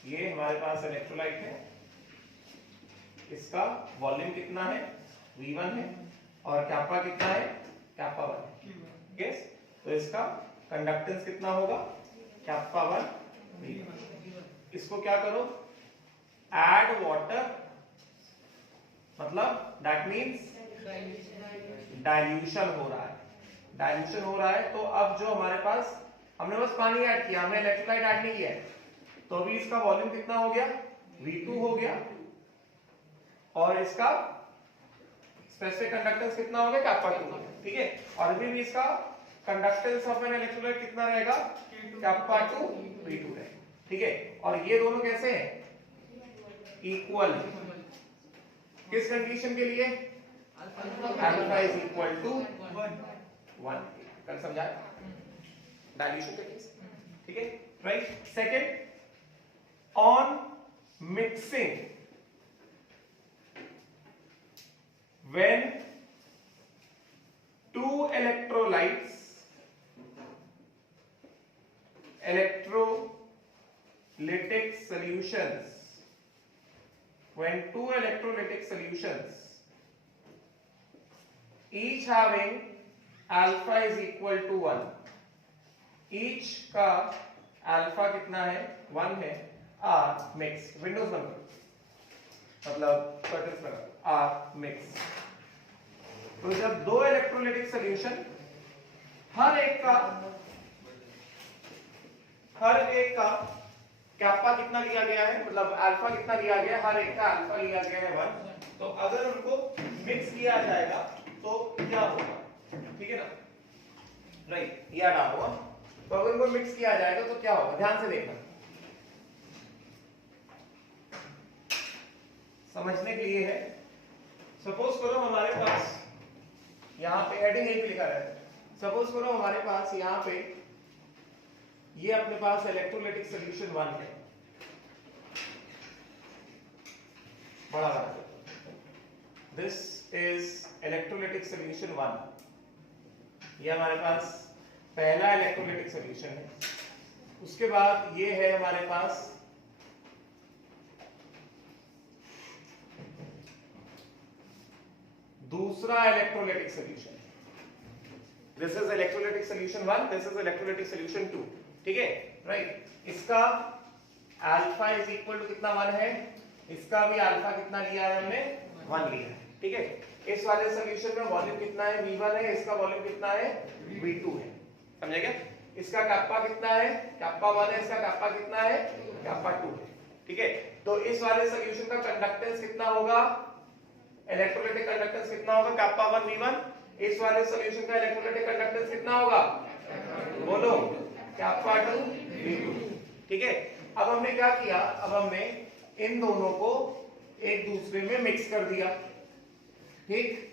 ये हमारे पास इलेक्ट्रोलाइट है, इसका वॉल्यूम कितना है, v1 है, और कैप्पा कितना है, कैप्पा 1 है। यस, तो इसका कंडक्टेंस कितना होगा, कैप्पा 1 v1। इसको क्या करो, ऐड वाटर, मतलब दैट मींस डाइल्यूशन हो रहा है, डाइल्यूशन हो रहा है। तो अब जो हमारे पास, हमने बस पानी ऐड किया, हमने इलेक्ट्रोलाइट ऐड नहीं किया है, तो अभी इसका वॉल्यूम कितना हो गया, v2 हो गया, और इसका स्पेसिफिक कंडक्टेंस कितना हो गया, कैप्पा 2। ठीक है, और अभी भी इसका कंडक्टेंस ऑफ एन इलेक्ट्रोलाइट कितना रहेगा, कैप्पा 2 v2 रहेगा। ठीक है, और ये दोनों कैसे हैं, इक्वल। किस कंडीशन के लिए, अल्फा इज इक्वल टू 1। कल समझा डाइल्यूशन के केस। ठीक है, right. Second, on mixing, when two electrolytes, electrolytic solutions, when two electrolytic solutions each having alpha is equal to 1, each का alpha कितना है, 1 है, are mixed, विंडोज बंद करो, मतलब कर्टन्स लगा, are mixed। तो जब दो इलेक्ट्रोलाइटिक सॉल्यूशन, हर एक का कैप्पा कितना लिया गया है, मतलब अल्फा कितना लिया गया है, हर एक का अल्फा लिया गया है 1। तो अगर उनको मिक्स किया जाएगा तो क्या होगा, ठीक है ना, राइट, ये डाल होगा। तो अगर उनको मिक्स किया जाएगा तो क्या होगा, ध्यान से देखना, समझने के लिए है। सपोज करो हमारे पास यहाँ पे हेडिंग यही लिखा है, सपोज करो हमारे पास यहाँ पे ये अपने पास इलेक्ट्रोलाइटिक सॉल्यूशन 1 है, बड़ा वाला, दिस इज इलेक्ट्रोलाइटिक सॉल्यूशन 1। ये हमारे पास पहला इलेक्ट्रोलाइटिक सॉल्यूशन है। उसके बाद ये है हमारे पास दूसरा electrolytic solution, this is electrolytic solution 1, this is electrolytic solution 2। ठीक है, राइट। इसका अल्फा इज इक्वल टू कितना 1 है, इसका भी अल्फा कितना लिया है हमने, 1 लिया है। ठीक है, इस वाले सॉल्यूशन में वॉल्यूम कितना है, v1 है, इसका वॉल्यूम कितना है, v2 है, समझे क्या? इसका कैप्पा कितना है, कैप्पा 1 है, इसका कैप्पा कितना है, कैप्पा 2 है। ठीक है, तो इस वाले सॉल्यूशन का कंडक्टेंस कितना होगा, इलेक्ट्रोलाइटिक कंडक्टेंस कितना होगा कैप्पा 1 V1। इस वाले सॉल्यूशन का इलेक्ट्रोलाइटिक कंडक्टेंस कितना होगा बोलो कैप्पा 2 V2। ठीक है, अब हमने क्या किया, अब हमने इन दोनों को एक दूसरे में मिक्स कर दिया। ठीक,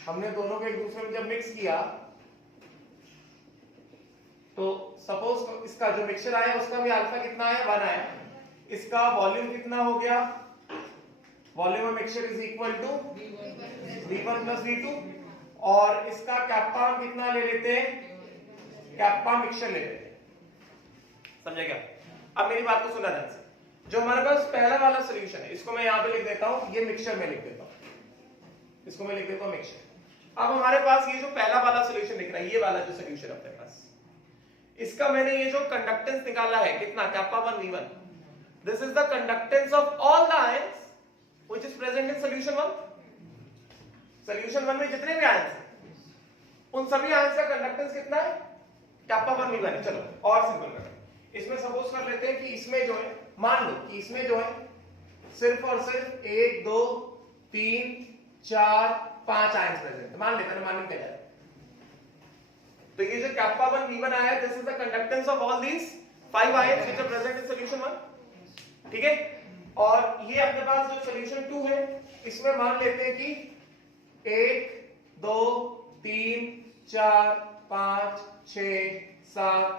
हमने दोनों को एक दूसरे में जब मिक्स किया तो सपोज इसका जो मिक्सचर आया उसका भी अल्फा कितना आया 1 आया, इसका वॉल्यूम कितना हो गया, volume of mixture is equal to V1 plus V2, और इसका कैप्पा कितना ले लेते हैं, कैप्पा मिक्सचर ले लेते हैं। समझे क्या? अब मेरी बात को सुना ध्यान से, जो हमारे पास पहला वाला सॉल्यूशन है इसको मैं यहां पे लिख देता हूं, ये मिक्सचर में लिख देता हूं, इसको मैं लिख देता हूं मिक्सचर। अब हमारे पास ये जो पहला वाला सॉल्यूशन दिख रहा है, ये वाला जो सॉल्यूशन अपने पास, इसका मैंने ये जो कंडक्टेंस निकाला है कितना kappa 1 V1, this is the conductance of all the ions which is present in solution 1। Solution 1 में जितने भी आयंस हैं उन सभी आयंस का कंडक्टेंस कितना है कैप्पा 1 V1 है। चलो और सिंपल करते हैं, इसमें सपोज कर लेते हैं कि इसमें जो है, मान लो कि इसमें जो है सिर्फ और सिर्फ 1 2 3 4 5 आयंस प्रेजेंट है, मान लेते हैं, मान लेते हैं। तो ये जो कैप्पा 1 V1 आया है, this is the conductance of all these 5 ions which are present in solution 1। ठीक है, और ये अपने पास जो सॉल्यूशन 2 है इसमें मान लेते हैं कि 1 2 3 4 5 6 7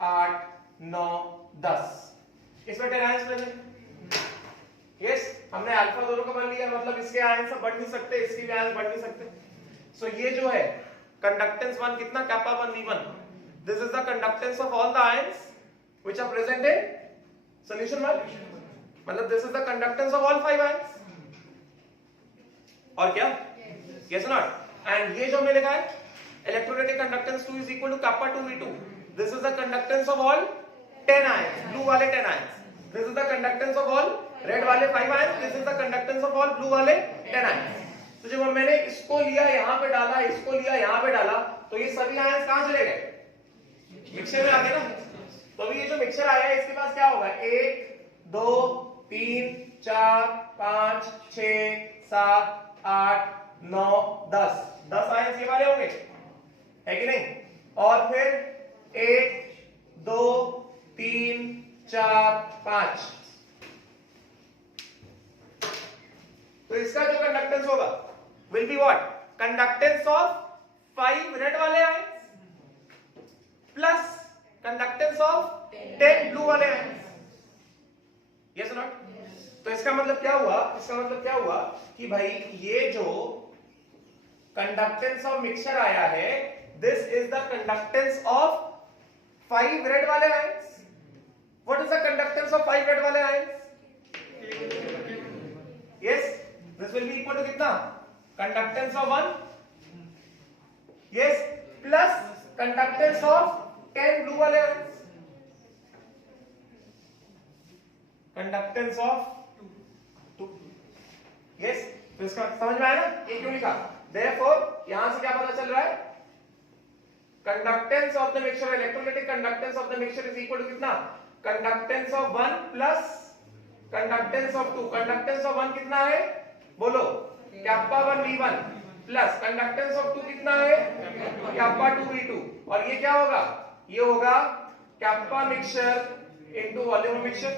8 9 10, इसमें 10 आयंस प्रेजेंट। यस, हमने अल्फा दोनों को मान लिया, मतलब इसके आयंस बढ़ नहीं सकते, इसके भी आयंस बढ़ नहीं सकते। सो ये जो है कंडक्टेंस 1 कितना kappa 1 V1, this is the conductance of all the ions which are present in solution 1, मतलब this is the conductance of all 5 ions. और क्या? Yes not? एंड ये जो हमने लिखा है electrolytic conductance 2 is equal to kappa 2 V2, this is the conductance of all 10 ions, blue वाले 10 ions, this is the conductance of all red वाले 5 ions, this is the conductance of all blue वाले 10 आयंस। तो जब मैंने इसको लिया यहां पे डाला, इसको लिया यहां पे डाला, तो ये सभी आयंस कहां चले गए, मिक्सचर में आ गए ना। तो अभी ये जो मिक्सचर आया है इसके पास क्या होगा, 1 2 3 4 5 6 7 8 9 10, 10 आयंस ये वाले होंगे, है कि नहीं? और फिर 1 2 3 4 5, तो इसका जो कंडक्टेंस होगा will be what, conductance of 5 red वाले ions plus conductance of 10 blue वाले आयंस। Yes not? तो इसका मतलब क्या हुआ, इसका मतलब क्या हुआ कि भाई ये जो कंडक्टेंस ऑफ मिक्सचर आया है, this is the conductance of 5 red वाले ions. What is the conductance of 5 red वाले ions? Yes, this will be equal to कितना, conductance of 1, yes, plus conductance of 10 blue वाले आयंस, कंडक्टेंस ऑफ 2, yes। तो इसका समझ में आया ना, ये क्यों लिखा? therefore यहां से क्या पता चल रहा है, conductance of the mixture, electrolytic conductance of the mixture is equal to कितना, conductance of 1 plus conductance of 2। Conductance of 1 कितना है बोलो, kappa 1 V1 plus conductance of 2 कितना है, कैप्पा 2 V2, और ये क्या होगा, ये होगा kappa mixture into volume of mixture.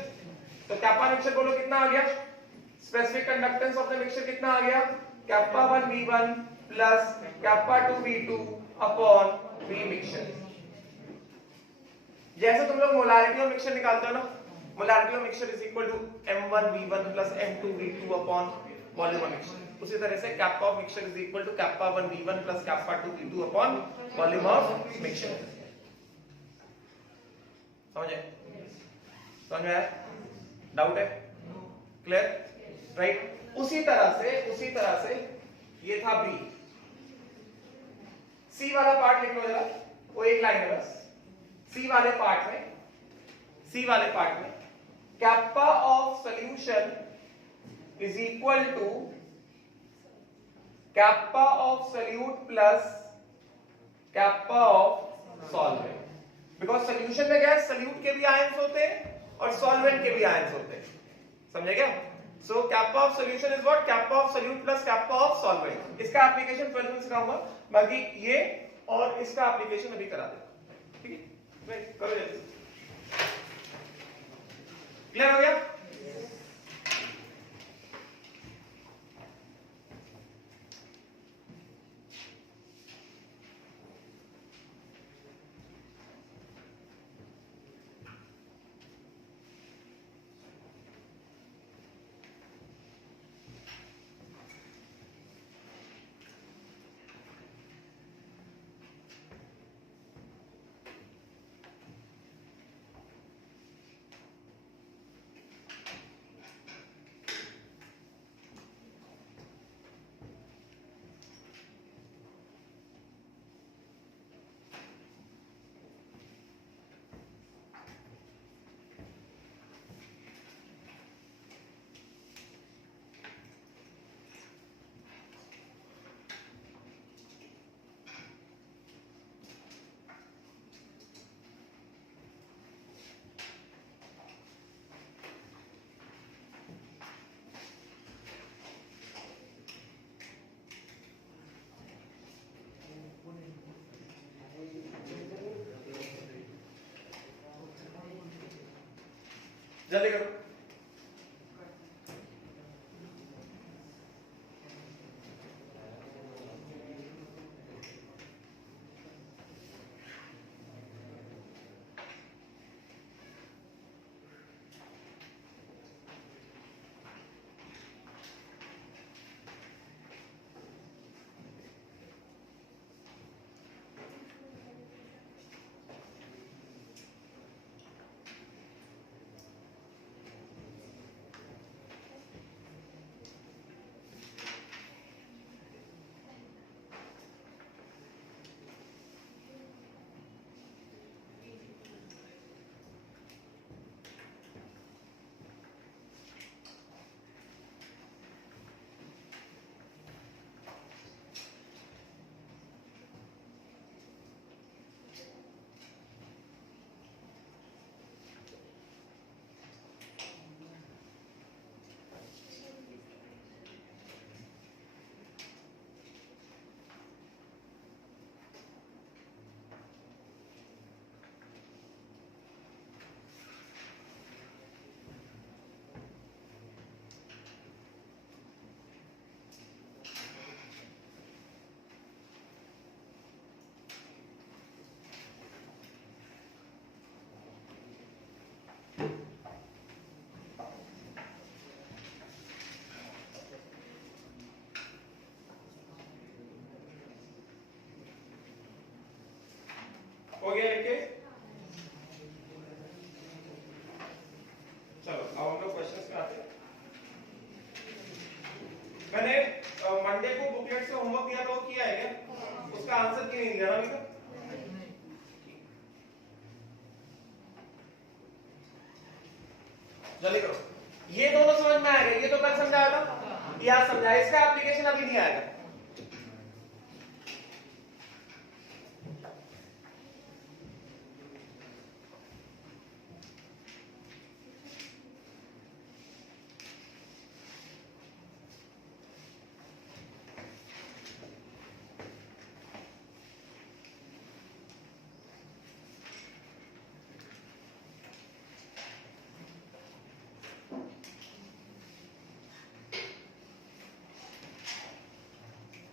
तो कैप्पा मिक्सचर बोलो कितना आ गया, specific conductance of the mixture कितना आ गया, kappa 1 V1 plus kappa 2 V2 upon V mixture. जैसे तुम लोग मोलारिटी ऑफ मिक्सचर निकालते हो ना, molarity of mixture is equal to M1 V1 plus M2 V2 upon volume of mixture, उसी तरह से kappa of mixture is equal to kappa 1 V1 plus kappa 2 V2 upon volume of mixture. समझे? समझ में आया? डाउट है? क्लियर? राइट। उसी तरह से ये था बी, सी वाला पार्ट लिख लो जरा, वो एक लाइन है बस। सी वाले पार्ट में kappa of solution is equal to kappa of solute plus kappa of solvent, because solution में क्या है, solute के भी आयंस होते हैं और solvent के भी आयंस होते हैं। समझे क्या? सो kappa of solution is what? kappa of solute plus kappa of solvent. इसका एप्लीकेशन 12 में सिखाऊंगा, बाकी ये और इसका एप्लीकेशन अभी करा देता। ठीक है भाई, करो जल्दी। क्लियर हो गया? जल्दी करो। हो गया लिख के? चलो अब हम लोग क्वेश्चंस पे आते हैं। मैंने मंडे को बुकलेट से होमवर्क दिया था, वो किया है क्या? उसका आंसर क्यों नहीं दिया ना अभी तक? जल्दी करो। ये दोनों समझ में आएगा, ये तो कल समझाया था, ये आज समझाया, इसका एप्लीकेशन अभी नहीं आएगा।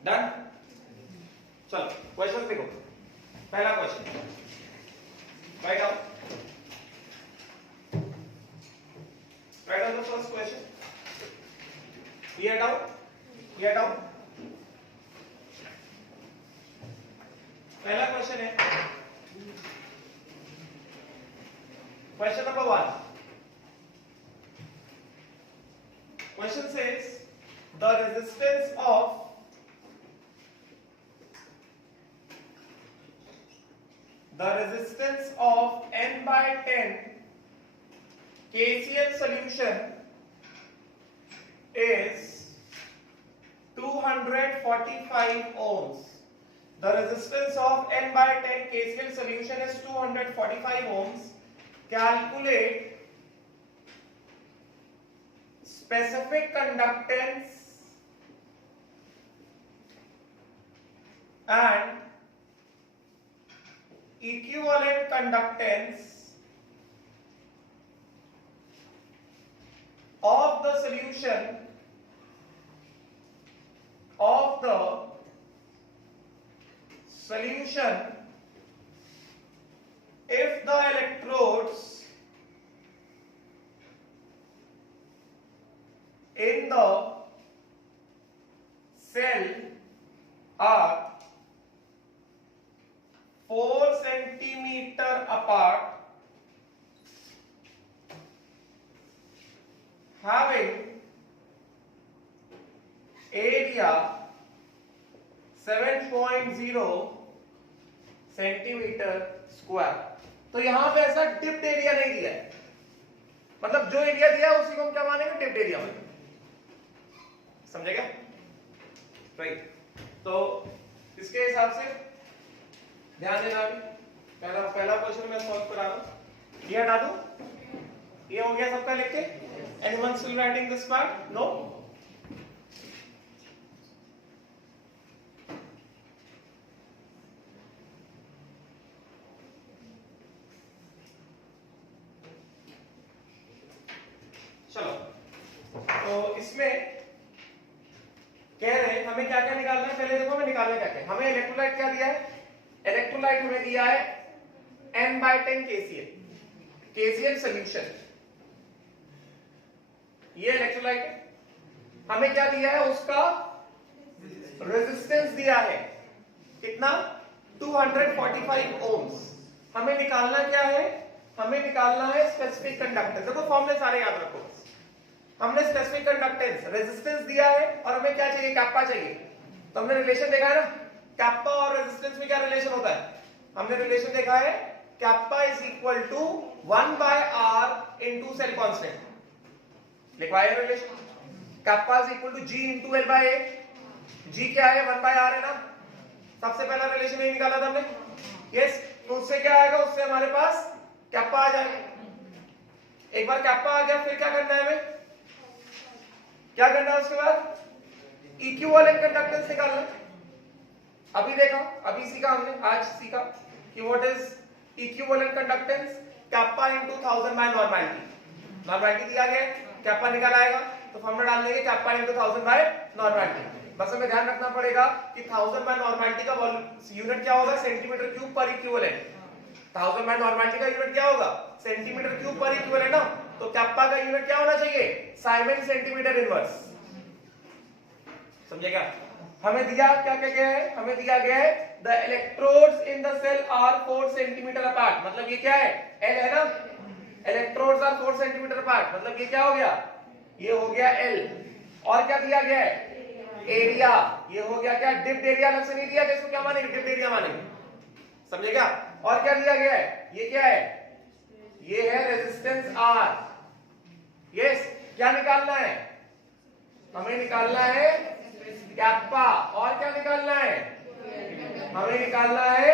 डन? चलो क्वेश्चन देखो। पहला question write down, write down the first question. Here down, here down. पहला क्वेश्चन है, question number 1। Question says the resistance of n by 10 KCl solution is 245 ohms. The resistance of n by 10 KCl solution is 245 ohms. Calculate specific conductance and equivalent conductance of the solution if the electrodes in the cell are 4 centimeter apart, having area 7.0 centimetre square. तो यहां पे ऐसा डिप्ड एरिया नहीं दिया है, मतलब जो एरिया दिया है उसी को हम क्या मानेंगे, डिप्ड एरिया मानेंगे। समझेगा? राइट। तो इसके हिसाब से ध्यान देना। अभी पहला क्वेश्चन मैं सॉल्व करा रहा हूं। ये हटा दूं, ये हो गया सबका लिख के। Anyone still writing this part? No. चलो, तो इसमें कह रहे हैं हमें क्या क्या निकालना है। पहले देखो हमें निकालना क्या क्या। हमें इलेक्ट्रोलाइट क्या दिया है? इलेक्ट्रोलाइट हमें दिया है n/10 KCl, KCl सॉल्यूशन। ये इलेक्ट्रोलाइट है। हमें क्या दिया है? उसका रेजिस्टेंस दिया है कितना? 245 ओम्स। हमें निकालना क्या है? हमें निकालना है स्पेसिफिक कंडक्टेंस। देखो फॉर्मूले सारे याद रखो। हमने स्पेसिफिक कंडक्टेंस रेजिस्टेंस दिया है और हमें क्या चाहिए? कैप्पा चाहिए। तो हमने रिलेशन देखा है ना, कैप्पा और रेजिस्टेंस में क्या रिलेशन होता है? हमने रिलेशन देखा है, kappa is equal to 1/r into cell constant. लिखवाया relation, kappa is equal to g into l/a। g क्या है? 1/r है ना। सबसे पहला रिलेशन ये निकाला था हमने। यस, तो उससे क्या आएगा? उससे हमारे पास कैप्पा आ जाएगा। एक बार कैप्पा आ गया, फिर क्या करना है हमें? क्या करना है उसके बाद? इक्विवेलेंट कंडक्टेंस निकालना है। अभी देखा, अभी सीखा हमने, आज सीखा कि what is equivalent conductance? Kappa into 1000 by normality. Normality दिया गया, कैप्पा निकल आएगा, तो फॉर्मूला डाल देंगे कैप्पा इनटू 1000 बाय नॉर्मैलिटी। बस हमें ध्यान रखना पड़ेगा कि 1000 बाय नॉर्मैलिटी का यूनिट क्या होगा? सेंटीमीटर क्यूब पर इक्विवेलेंट। 1000 बाय नॉर्मैलिटी का यूनिट क्या होगा? सेंटीमीटर क्यूब पर इक्विवेलेंट ना। तो कैप्पा का यूनिट क्या होना चाहिए? Simon centimetre inverse. समझेगा? हमें दिया क्या क्या गया है? हमें दिया गया है the electrodes in the cell are 4 centimetre apart. मतलब ये क्या है? L है ना। इलेक्ट्रोड्स आर 4 सेंटीमीटर अपार्ट, मतलब ये क्या हो गया? ये हो गया L। और क्या दिया गया है? एरिया। ये हो गया क्या? Dipped area. अलग से नहीं दिया, इसको क्या मानेंगे? डिप्ड एरिया मानेंगे। समझेगा? और क्या दिया गया है? ये क्या है? ये है रेजिस्टेंस R। यस, क्या निकालना है? हमें निकालना है कैप्पा। और क्या निकालना है? हमें निकालना है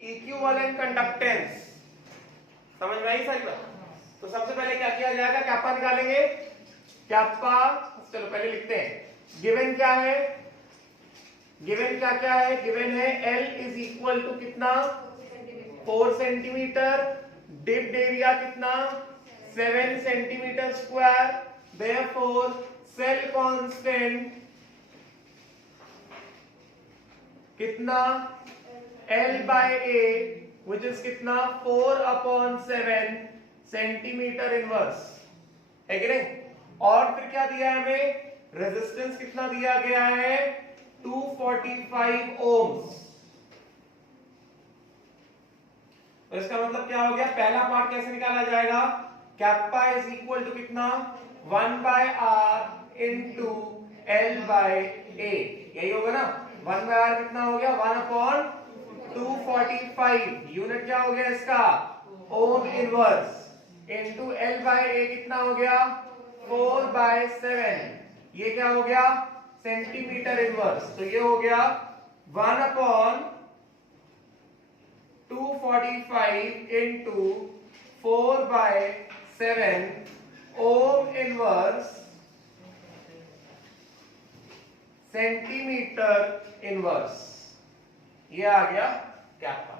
इक्विवेलेंट कंडक्टेंस। समझ में आई सारी बात? तो सबसे पहले क्या किया जाएगा? कैप्पा निकालेंगे। कैप्पा, चलो पहले लिखते हैं। गिवन क्या है? गिवन क्या क्या है? गिवन है L इज इक्वल टू कितना? 4 सेंटीमीटर। डिप्ड एरिया कितना? 7 centimetre square. Therefore, cell constant कितना? L/A, which is कितना? 4/7 सेंटीमीटर इनवर्स। है कि नहीं? और फिर क्या दिया है हमें? रेजिस्टेंस कितना दिया गया है? 245 ओम्स। तो इसका मतलब क्या हो गया? पहला पार्ट कैसे निकाला जाएगा? कैप्पा इज इक्वल टू कितना? 1/r into L/A। यही होगा ना। 1/r कितना हो गया? 1/245। यूनिट क्या हो गया इसका? ओम इनवर्स इनटू L/A कितना हो गया? 4/7। ये क्या हो गया? Centimetre inverse. तो ये हो गया 1/245 इनटू 4/7 ओम इनवर्स सेंटीमीटर इनवर्स, ये आ गया कैप्पा।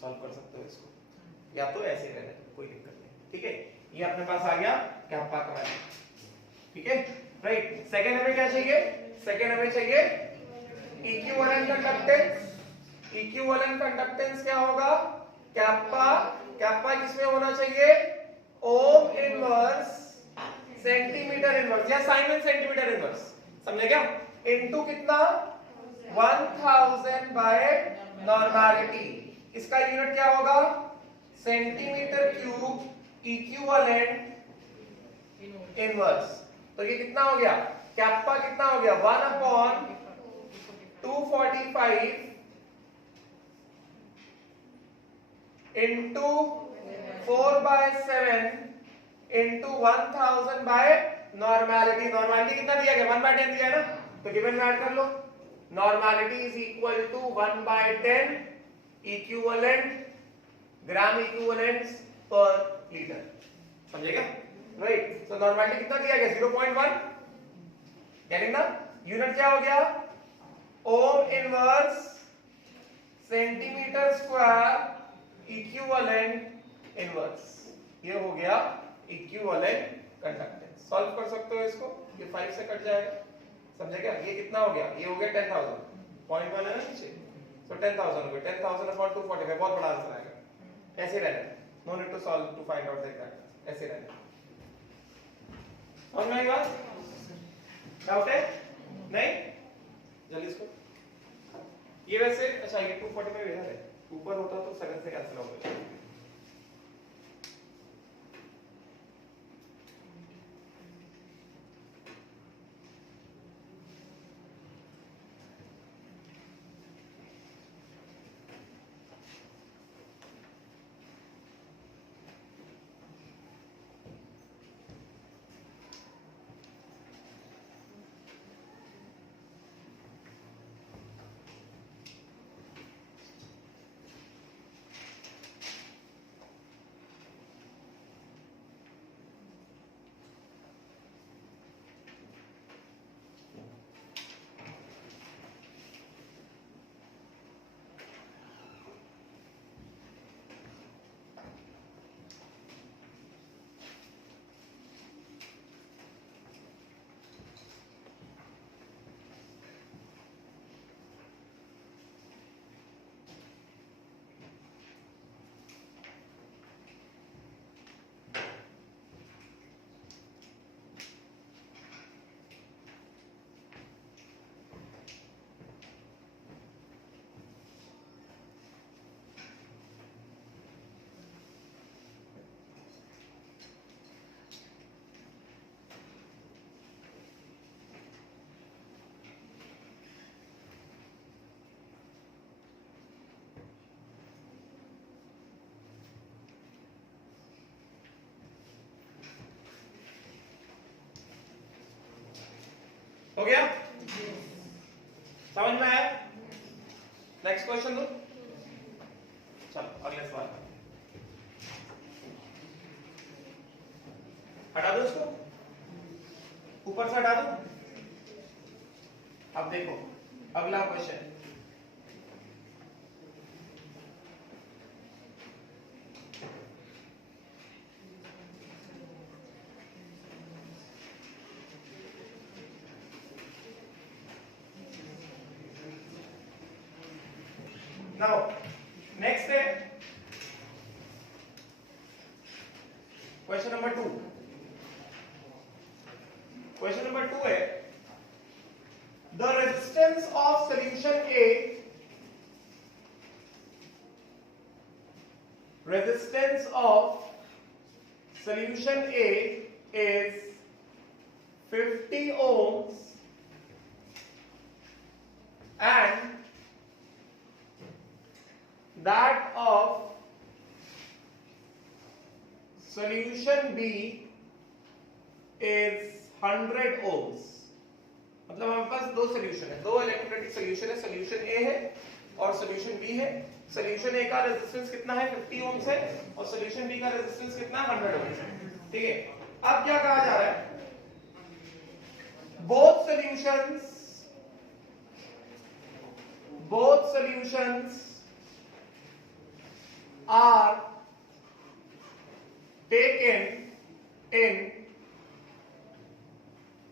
सॉल्व कर सकते हो इसको, या तो ऐसे रहने दो, कोई दिक्कत नहीं, ठीक है। ये अपने पास आ गया कैप्पा का वैल्यू, ठीक है, राइट। सेकंड हमें क्या चाहिए, सेकंड हमें चाहिए इक्विवेलेंट कंडक्टेंस। इक्विवेलेंट कंडक्टेंस क्या होगा, कैप्पा, कैप्पा किसमें होना चाहिए, ओम इनवर्स सेंटीमीटर इनवर्स या साइन में सेंटीमीटर इनवर्स, समझे क्या, इनटू कितना 1000 बाय नॉर्मलिटी। इसका यूनिट क्या होगा, सेंटीमीटर क्यूब इक्विवेलेंट इनवर्स। तो ये कितना हो गया, कैप्पा कितना हो गया 1/245 into 4/7 into 1000 by normality. Normality कितना दिया गया 1/10 दिया है ना, तो गिवन में ऐड कर लो। Normality is equal to 1/10 equivalent gram equivalents पर लीटर, समझेगा, राइट। सो नॉर्मलिटी कितना दिया गया 0.1, गेटिंग ना। यूनिट क्या हो गया, ओम inverse centimetre square equivalent inverse, ये हो गया इक्विवेलेंट कंडक्टेंस। सॉल्व कर सकते हो इसको, ये 5 से कट जाएगा, समझे क्या। ये कितना हो गया, ये हो गया 10,000, 0.1 है ना नीचे, तो 10,000 हो गया, 10,000 अपॉन 245, बहुत बड़ा आंसर आएगा। ऐसे रहना, no need to solve to find out the exact, ऐसे रहना। समझ में आई बात, डाउट है नहीं, जल्दी इसको। ये वैसे अच्छा, ये 245 इधर है, ऊपर होता तो 7 से कैंसिल हो गया। हो गया, समझ में आया। नेक्स्ट क्वेश्चन दो, चलो अगले सवाल हटा दो इसको, ऊपर से हटा दो। अब देखो अगला क्वेश्चन, now next है क्वेश्चन नंबर 2। क्वेश्चन नंबर 2 है the resistance of solution A, resistance of solution A is 50 ohms and that of solution B is 100 ohms। मतलब हमारे पास दो सॉल्यूशन है, दो इलेक्ट्रोलाइटिक सॉल्यूशन है, सॉल्यूशन ए है और सॉल्यूशन बी है। सॉल्यूशन ए का रेजिस्टेंस कितना है 50 ओम्स है और सॉल्यूशन बी का रेजिस्टेंस कितना है 100 ओम्स है, ठीक है। अब क्या कहा जा रहा है, both solutions are taken in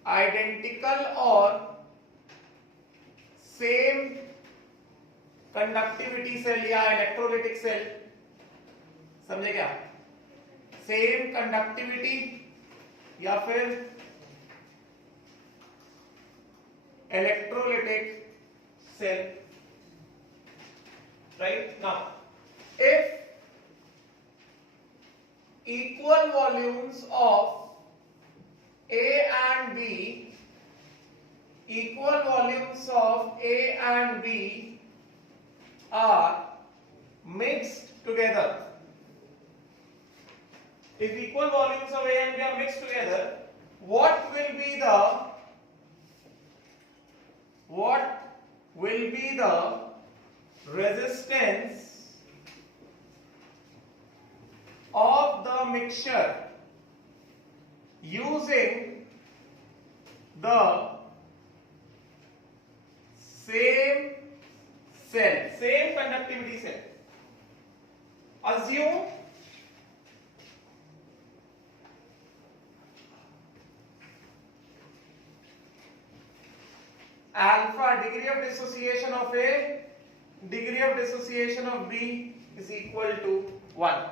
identical or same conductivity cell या इलेक्ट्रोलिटिक सेल, समझे क्या? सेम कंडक्टिविटी या फिर electrolytic cell, right? Now if equal volumes of A and B, equal volumes of A and B are mixed together. If equal volumes of A and B are mixed together, what will be the resistance of the mixture using the same cell, same conductivity cell? Assume alpha, degree of dissociation of A, degree of dissociation of B is equal to 1.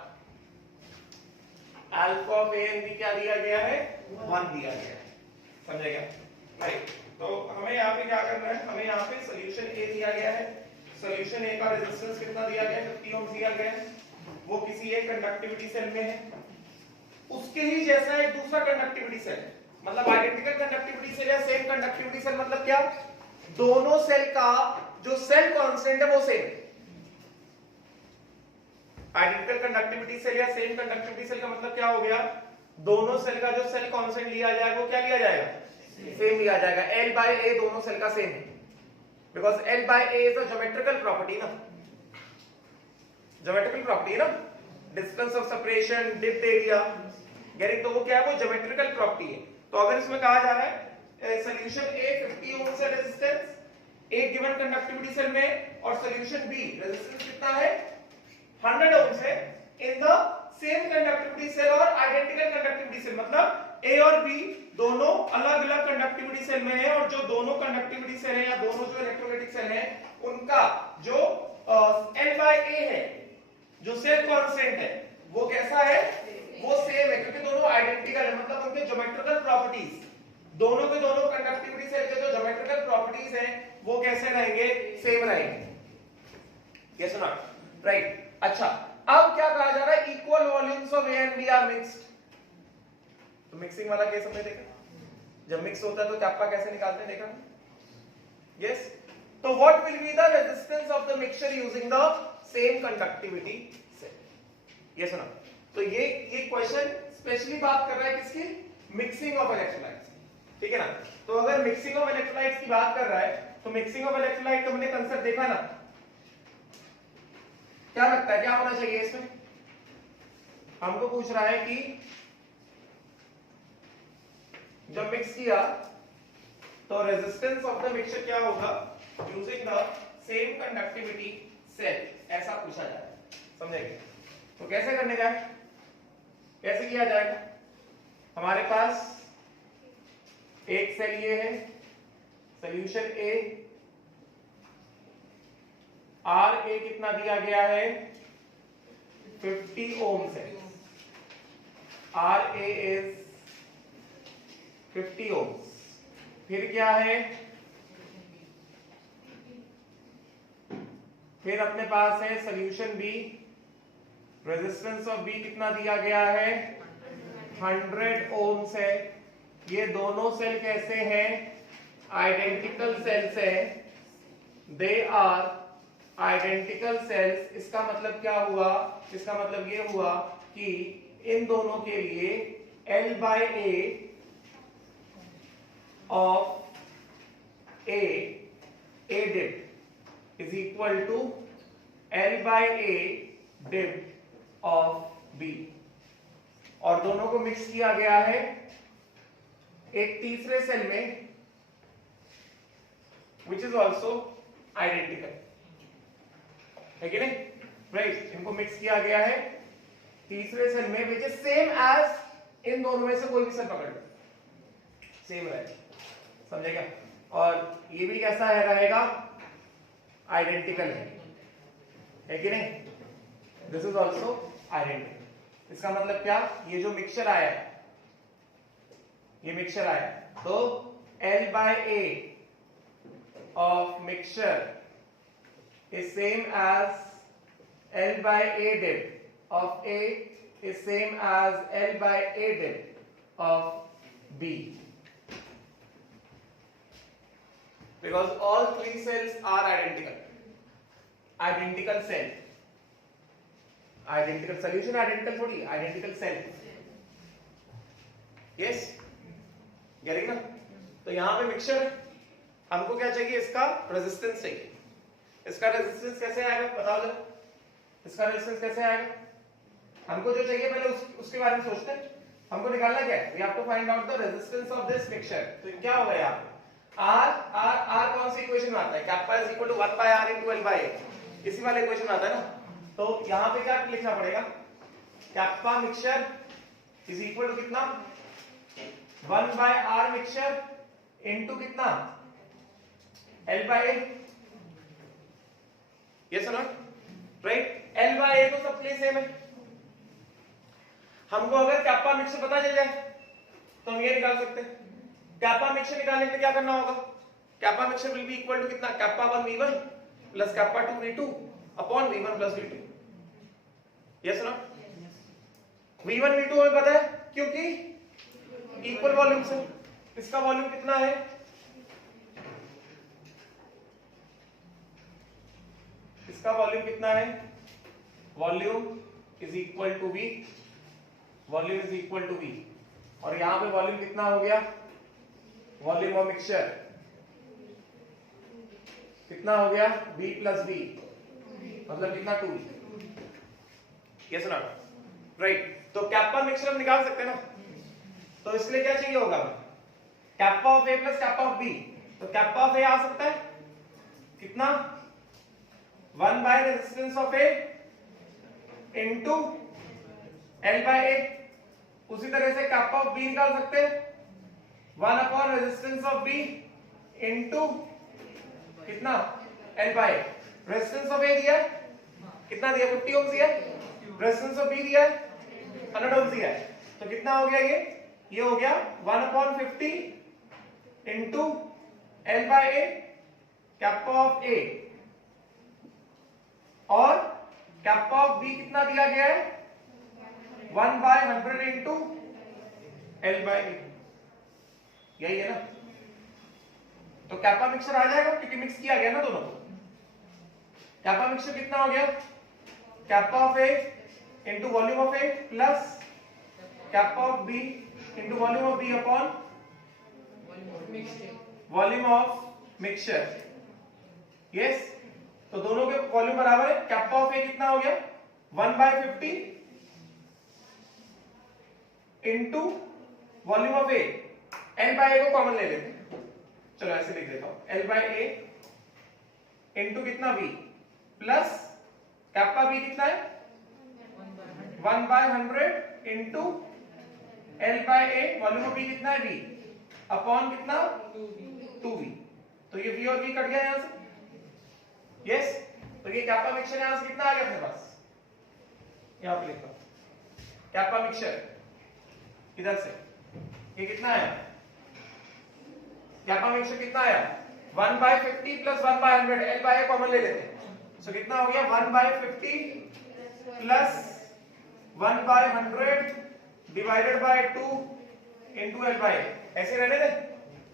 Alpha of A and B क्या दिया गया है? 1 दिया गया है, समझेगा? राइट, तो हमें यहाँ पे क्या करना है? हमें यहाँ पे सॉल्यूशन ए दिया गया है, सॉल्यूशन ए का रेजिस्टेंस कितना दिया गया है? 50 ओम दिया गया है, वो किसी एक कंडक्टिविटी सेल में है, उसके ही जैसा एक दूसरा कंडक्टिविटी सेल, मतलब आइडेंटिकल कंडक्टिविटी सेल या सेम कंडक्टिविटी सेल, मतलब क्या? दोनों सेल का जो सेल कांस्टेंट है वो सेम। आइडेंटिकल कंडक्टिविटी सेल या सेम कंडक्टिविटी सेल का मतलब क्या हो गया? दोनों सेल का जो सेल कांस्टेंट लिया जाएगा वो क्या लिया जाएगा? सेम लिया जाएगा। L by A दोनों सेल का सेम है, because L by A is a geometrical property ना, ज्योमेट्रिकल प्रॉपर्टी ना, distance of separation, depth area, getting, तो वो क्या है? वो ज्योमेट्रिकल प्रॉपर्टी है। तो अगर इसमें कहा जा रहा है सॉल्यूशन A 50 ओम से रेजिस्टेंस एक गिवन कंडक्टिविटी सेल में, और सॉल्यूशन B रेजिस्टेंस कितना है? 100 ओम से in the same conductivity cell और आइडेंटिकल कंडक्टिविटी सेल, मतलब A और B दोनों अलग अलग कंडक्टिविटी सेल में है, और जो दोनों कंडक्टिविटी सेल है या दोनों जो इलेक्ट्रोलाइटिक सेल है उनका जो L by A है, जो सेल कांस्टेंट है, वो कैसा है? वो सेम है, क्योंकि दोनों आइडेंटिकल है, मतलब उनके ज्योमेट्रिकल प्रॉपर्टीज, दोनों के दोनों कंडक्टिविटी सेल के जो ज्योमेट्रिकल प्रॉपर्टीज हैं वो कैसे रहेंगे? सेम रहेंगे। यस और नॉट? राइट। अच्छा, अब क्या कहा जा रहा है? Equal volumes of A and B are mixed. तो मिक्सिंग वाला केस हमने देखा, जब मिक्स होता है तो कैप्पा कैसे निकालते हैं, देखा? यस। तो what will be the resistance of the mixture using the same conductivity cell? Yes और नो? तो ये क्वेश्चन स्पेशली बात कर रहा है किसकी? मिक्सिंग ऑफ इलेक्ट्रोलाइट्स, ठीक है ना? तो अगर मिक्सिंग ऑफ इलेक्ट्रोलाइट्स की बात कर रहा है तो मिक्सिंग ऑफ इलेक्ट्रोलाइट का हमने कांसेप्ट देखा ना, क्या लगता है क्या होना चाहिए इसमें? हमको पूछ रहा है कि जब मिक्स किया तो रेजिस्टेंस ऑफ द मिक्सचर क्या होगा using the same conductivity cell, ऐसा पूछा जाए, समझेंगे? तो कैसे करने का है, कैसे किया जाएगा? हमारे पास एक सेल ये है, सॉल्यूशन ए, आर ए कितना दिया गया है? 50 ओम से, आर ए इज 50 ओम। फिर क्या है? फिर अपने पास है solution B, resistance of B कितना दिया गया है? 100 ओम से। ये दोनों सेल कैसे हैं? आइडेंटिकल सेल्स हैं, दे आर आइडेंटिकल सेल्स। इसका मतलब क्या हुआ? इसका मतलब ये हुआ कि इन दोनों के लिए L by A of A dipped is equal to L by A dipped of B, और दोनों को मिक्स किया गया है एक तीसरे सेल में which is also identical, है कि नहीं? राइट, इनको मिक्स किया गया है तीसरे सेल में, which is same as इन दोनों में से कोई भी सेल पकड़ लो, सेम रहेगा, समझेगा? और ये भी कैसा है रहेगा? आइडेंटिकल है कि नहीं? This is also identical. इसका मतलब क्या? ये जो मिक्सचर आया है, ये मिक्सचर आया है, तो L/A of mixture is same as L/A dip of A is same as L/A dip of B, because all three cells are identical cell, identical solution, identical थोड़ी, identical cell, yes, getting ना? तो यहाँ पे मिक्सचर, हमको क्या चाहिए? इसका रेजिस्टेंस चाहिए। इसका रेजिस्टेंस कैसे आएगा बताओ जरा, इसका रेजिस्टेंस कैसे आएगा? हमको जो चाहिए पहले उसके बारे में सोचते हैं। हमको निकालना क्या है? We have to find out the resistance of this mixture. तो क्या होगा यहाँ पे? R कौन सी इक्वेशन में आता है? Kappa is equal to 1/R into L/A, इसी वाले इक्वेशन में आता है ना? तो यहाँ पे क्या लिखना पड़ेगा? Kappa mixture is equal to कितना? 1/R मिक्सचर इनटू कितना? L/A, यस और नॉट? राइट, L/A तो सब प्लेस सेम है। हमको अगर कैप्पा मिक्सचर पता चल जाए तो हम ये निकाल सकते हैं। कैप्पा मिक्सचर निकालने के लिए क्या करना होगा? Kappa mixture will be equal to कितना? Kappa 1 V1 plus kappa 2 V2 upon V1 plus V2, yes ना? V1 V2 हमें पता है क्योंकि इक्वल वॉल्यूम से। इसका वॉल्यूम कितना है? इसका वॉल्यूम कितना है? Volume is equal to V, volume is equal to V, और यहां पे वॉल्यूम कितना हो गया? वॉल्यूम ऑफ मिक्सचर कितना हो गया? B प्लस B, मतलब कितना? 2, यस ना? राइट, तो कैप्पा मिक्सचर हम निकाल सकते हैं ना? तो इसलिए क्या चाहिए होगा? Kappa of A plus kappa of B। तो कैप्पा ऑफ A आ सकता है कितना? 1 by resistance of A into L/A। उसी तरह से कैप्पा ऑफ B निकाल सकते हैं 1 upon resistance of B into कितना? L/A। रेजिस्टेंस ऑफ A दिया है कितना? दिया 50 ओम दिया है। रेजिस्टेंस ऑफ B दिया है 100 ओम दिया है। तो कितना हो गया? ये हो गया 1 upon 50 into L/A kappa of A, और कैप्पा ऑफ B कितना दिया गया है? 1/100 इनटू L/A, यही है ना? तो कैप्पा मिक्सचर आ जाएगा क्योंकि मिक्स किया गया ना दोनों को। कैप्पा मिक्सचर कितना हो गया? Kappa of A into volume of A plus kappa of B into volume of B upon volume of mixture, yes. तो दोनों के वॉल्यूम बराबर है। कैप्पा ऑफ A कितना हो गया? 1/50 into volume of A। L/A को कॉमन ले लेते हैं, चलो ऐसे लिख देता हूं, L/A इनटू कितना? V प्लस कैप्पा B कितना है? 1/100 into L/A volume of B कितना है? V अपॉन कितना? 2V। तो ये V और V कट गया यहां से, यस। तो ये कैप्पा मिक्सचर यहां से कितना आ गया अपने पास? यहां पे लिखता हूं कैप्पा मिक्सचर इधर से, ये कितना है? कैप्पा मिक्सचर कितना आया? 1/50 प्लस 1/100, L/A कॉमन ले लेते हैं। सो कितना हो गया? 1/50 plus 1/100 divided by 2 into L/A। ऐसे रहने दे,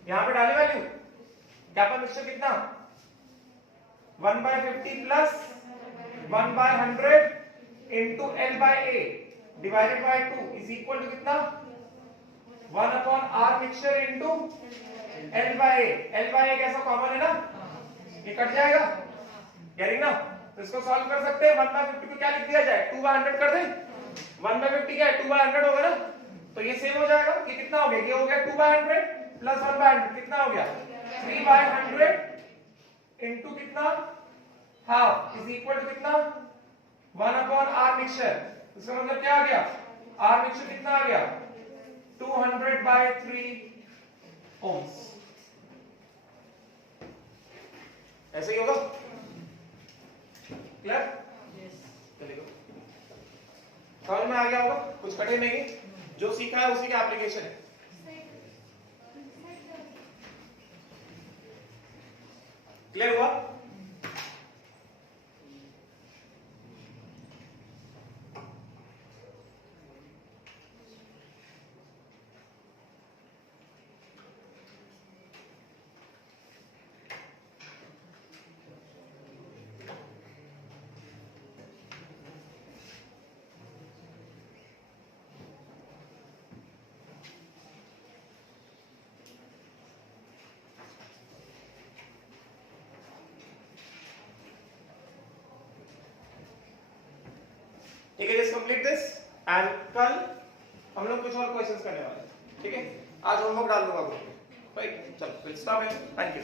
यहां पे डाले वैल्यू। कैप्पा मिक्सचर कितना? 1/50 plus 1/100 into L/A divided by 2 is equal to कितना? 1 upon R mixture into L/A। L/A कैसा कॉमन है ना, ये कट जाएगा, यानी ना? तो इसको सॉल्व कर सकते हैं। 1/50 को क्या लिख दिया जाए? 2/100 कर दें। 1/50 क्या है? 2/100 होगा ना? तो ये सेम हो जाएगा। ये कितना हो गया? ये हो गया 2/100 प्लस 1/100, कितना हो गया? 3/100 इनटू कितना हाफ इज इक्वल टू कितना 1/r मिक्सचर। इसका मतलब क्या आ गया, r मिक्सचर कितना आ गया 200/3 ohms। ऐसे ही होगा, क्लियर? चलेगा, समझ में आ गया होगा, कुछ कठिन नहीं, जो सीखा है उसी का एप्लीकेशन है। क्लियर हुआ? ठीक है, जस्ट कंप्लीट दिस एंड कल हम लोग कुछ और क्वेश्चंस करने वाले हैं। ठीक है, आज होमवर्क डाल दूंगा ग्रुप में। राइट, चलो will stop here, thank you.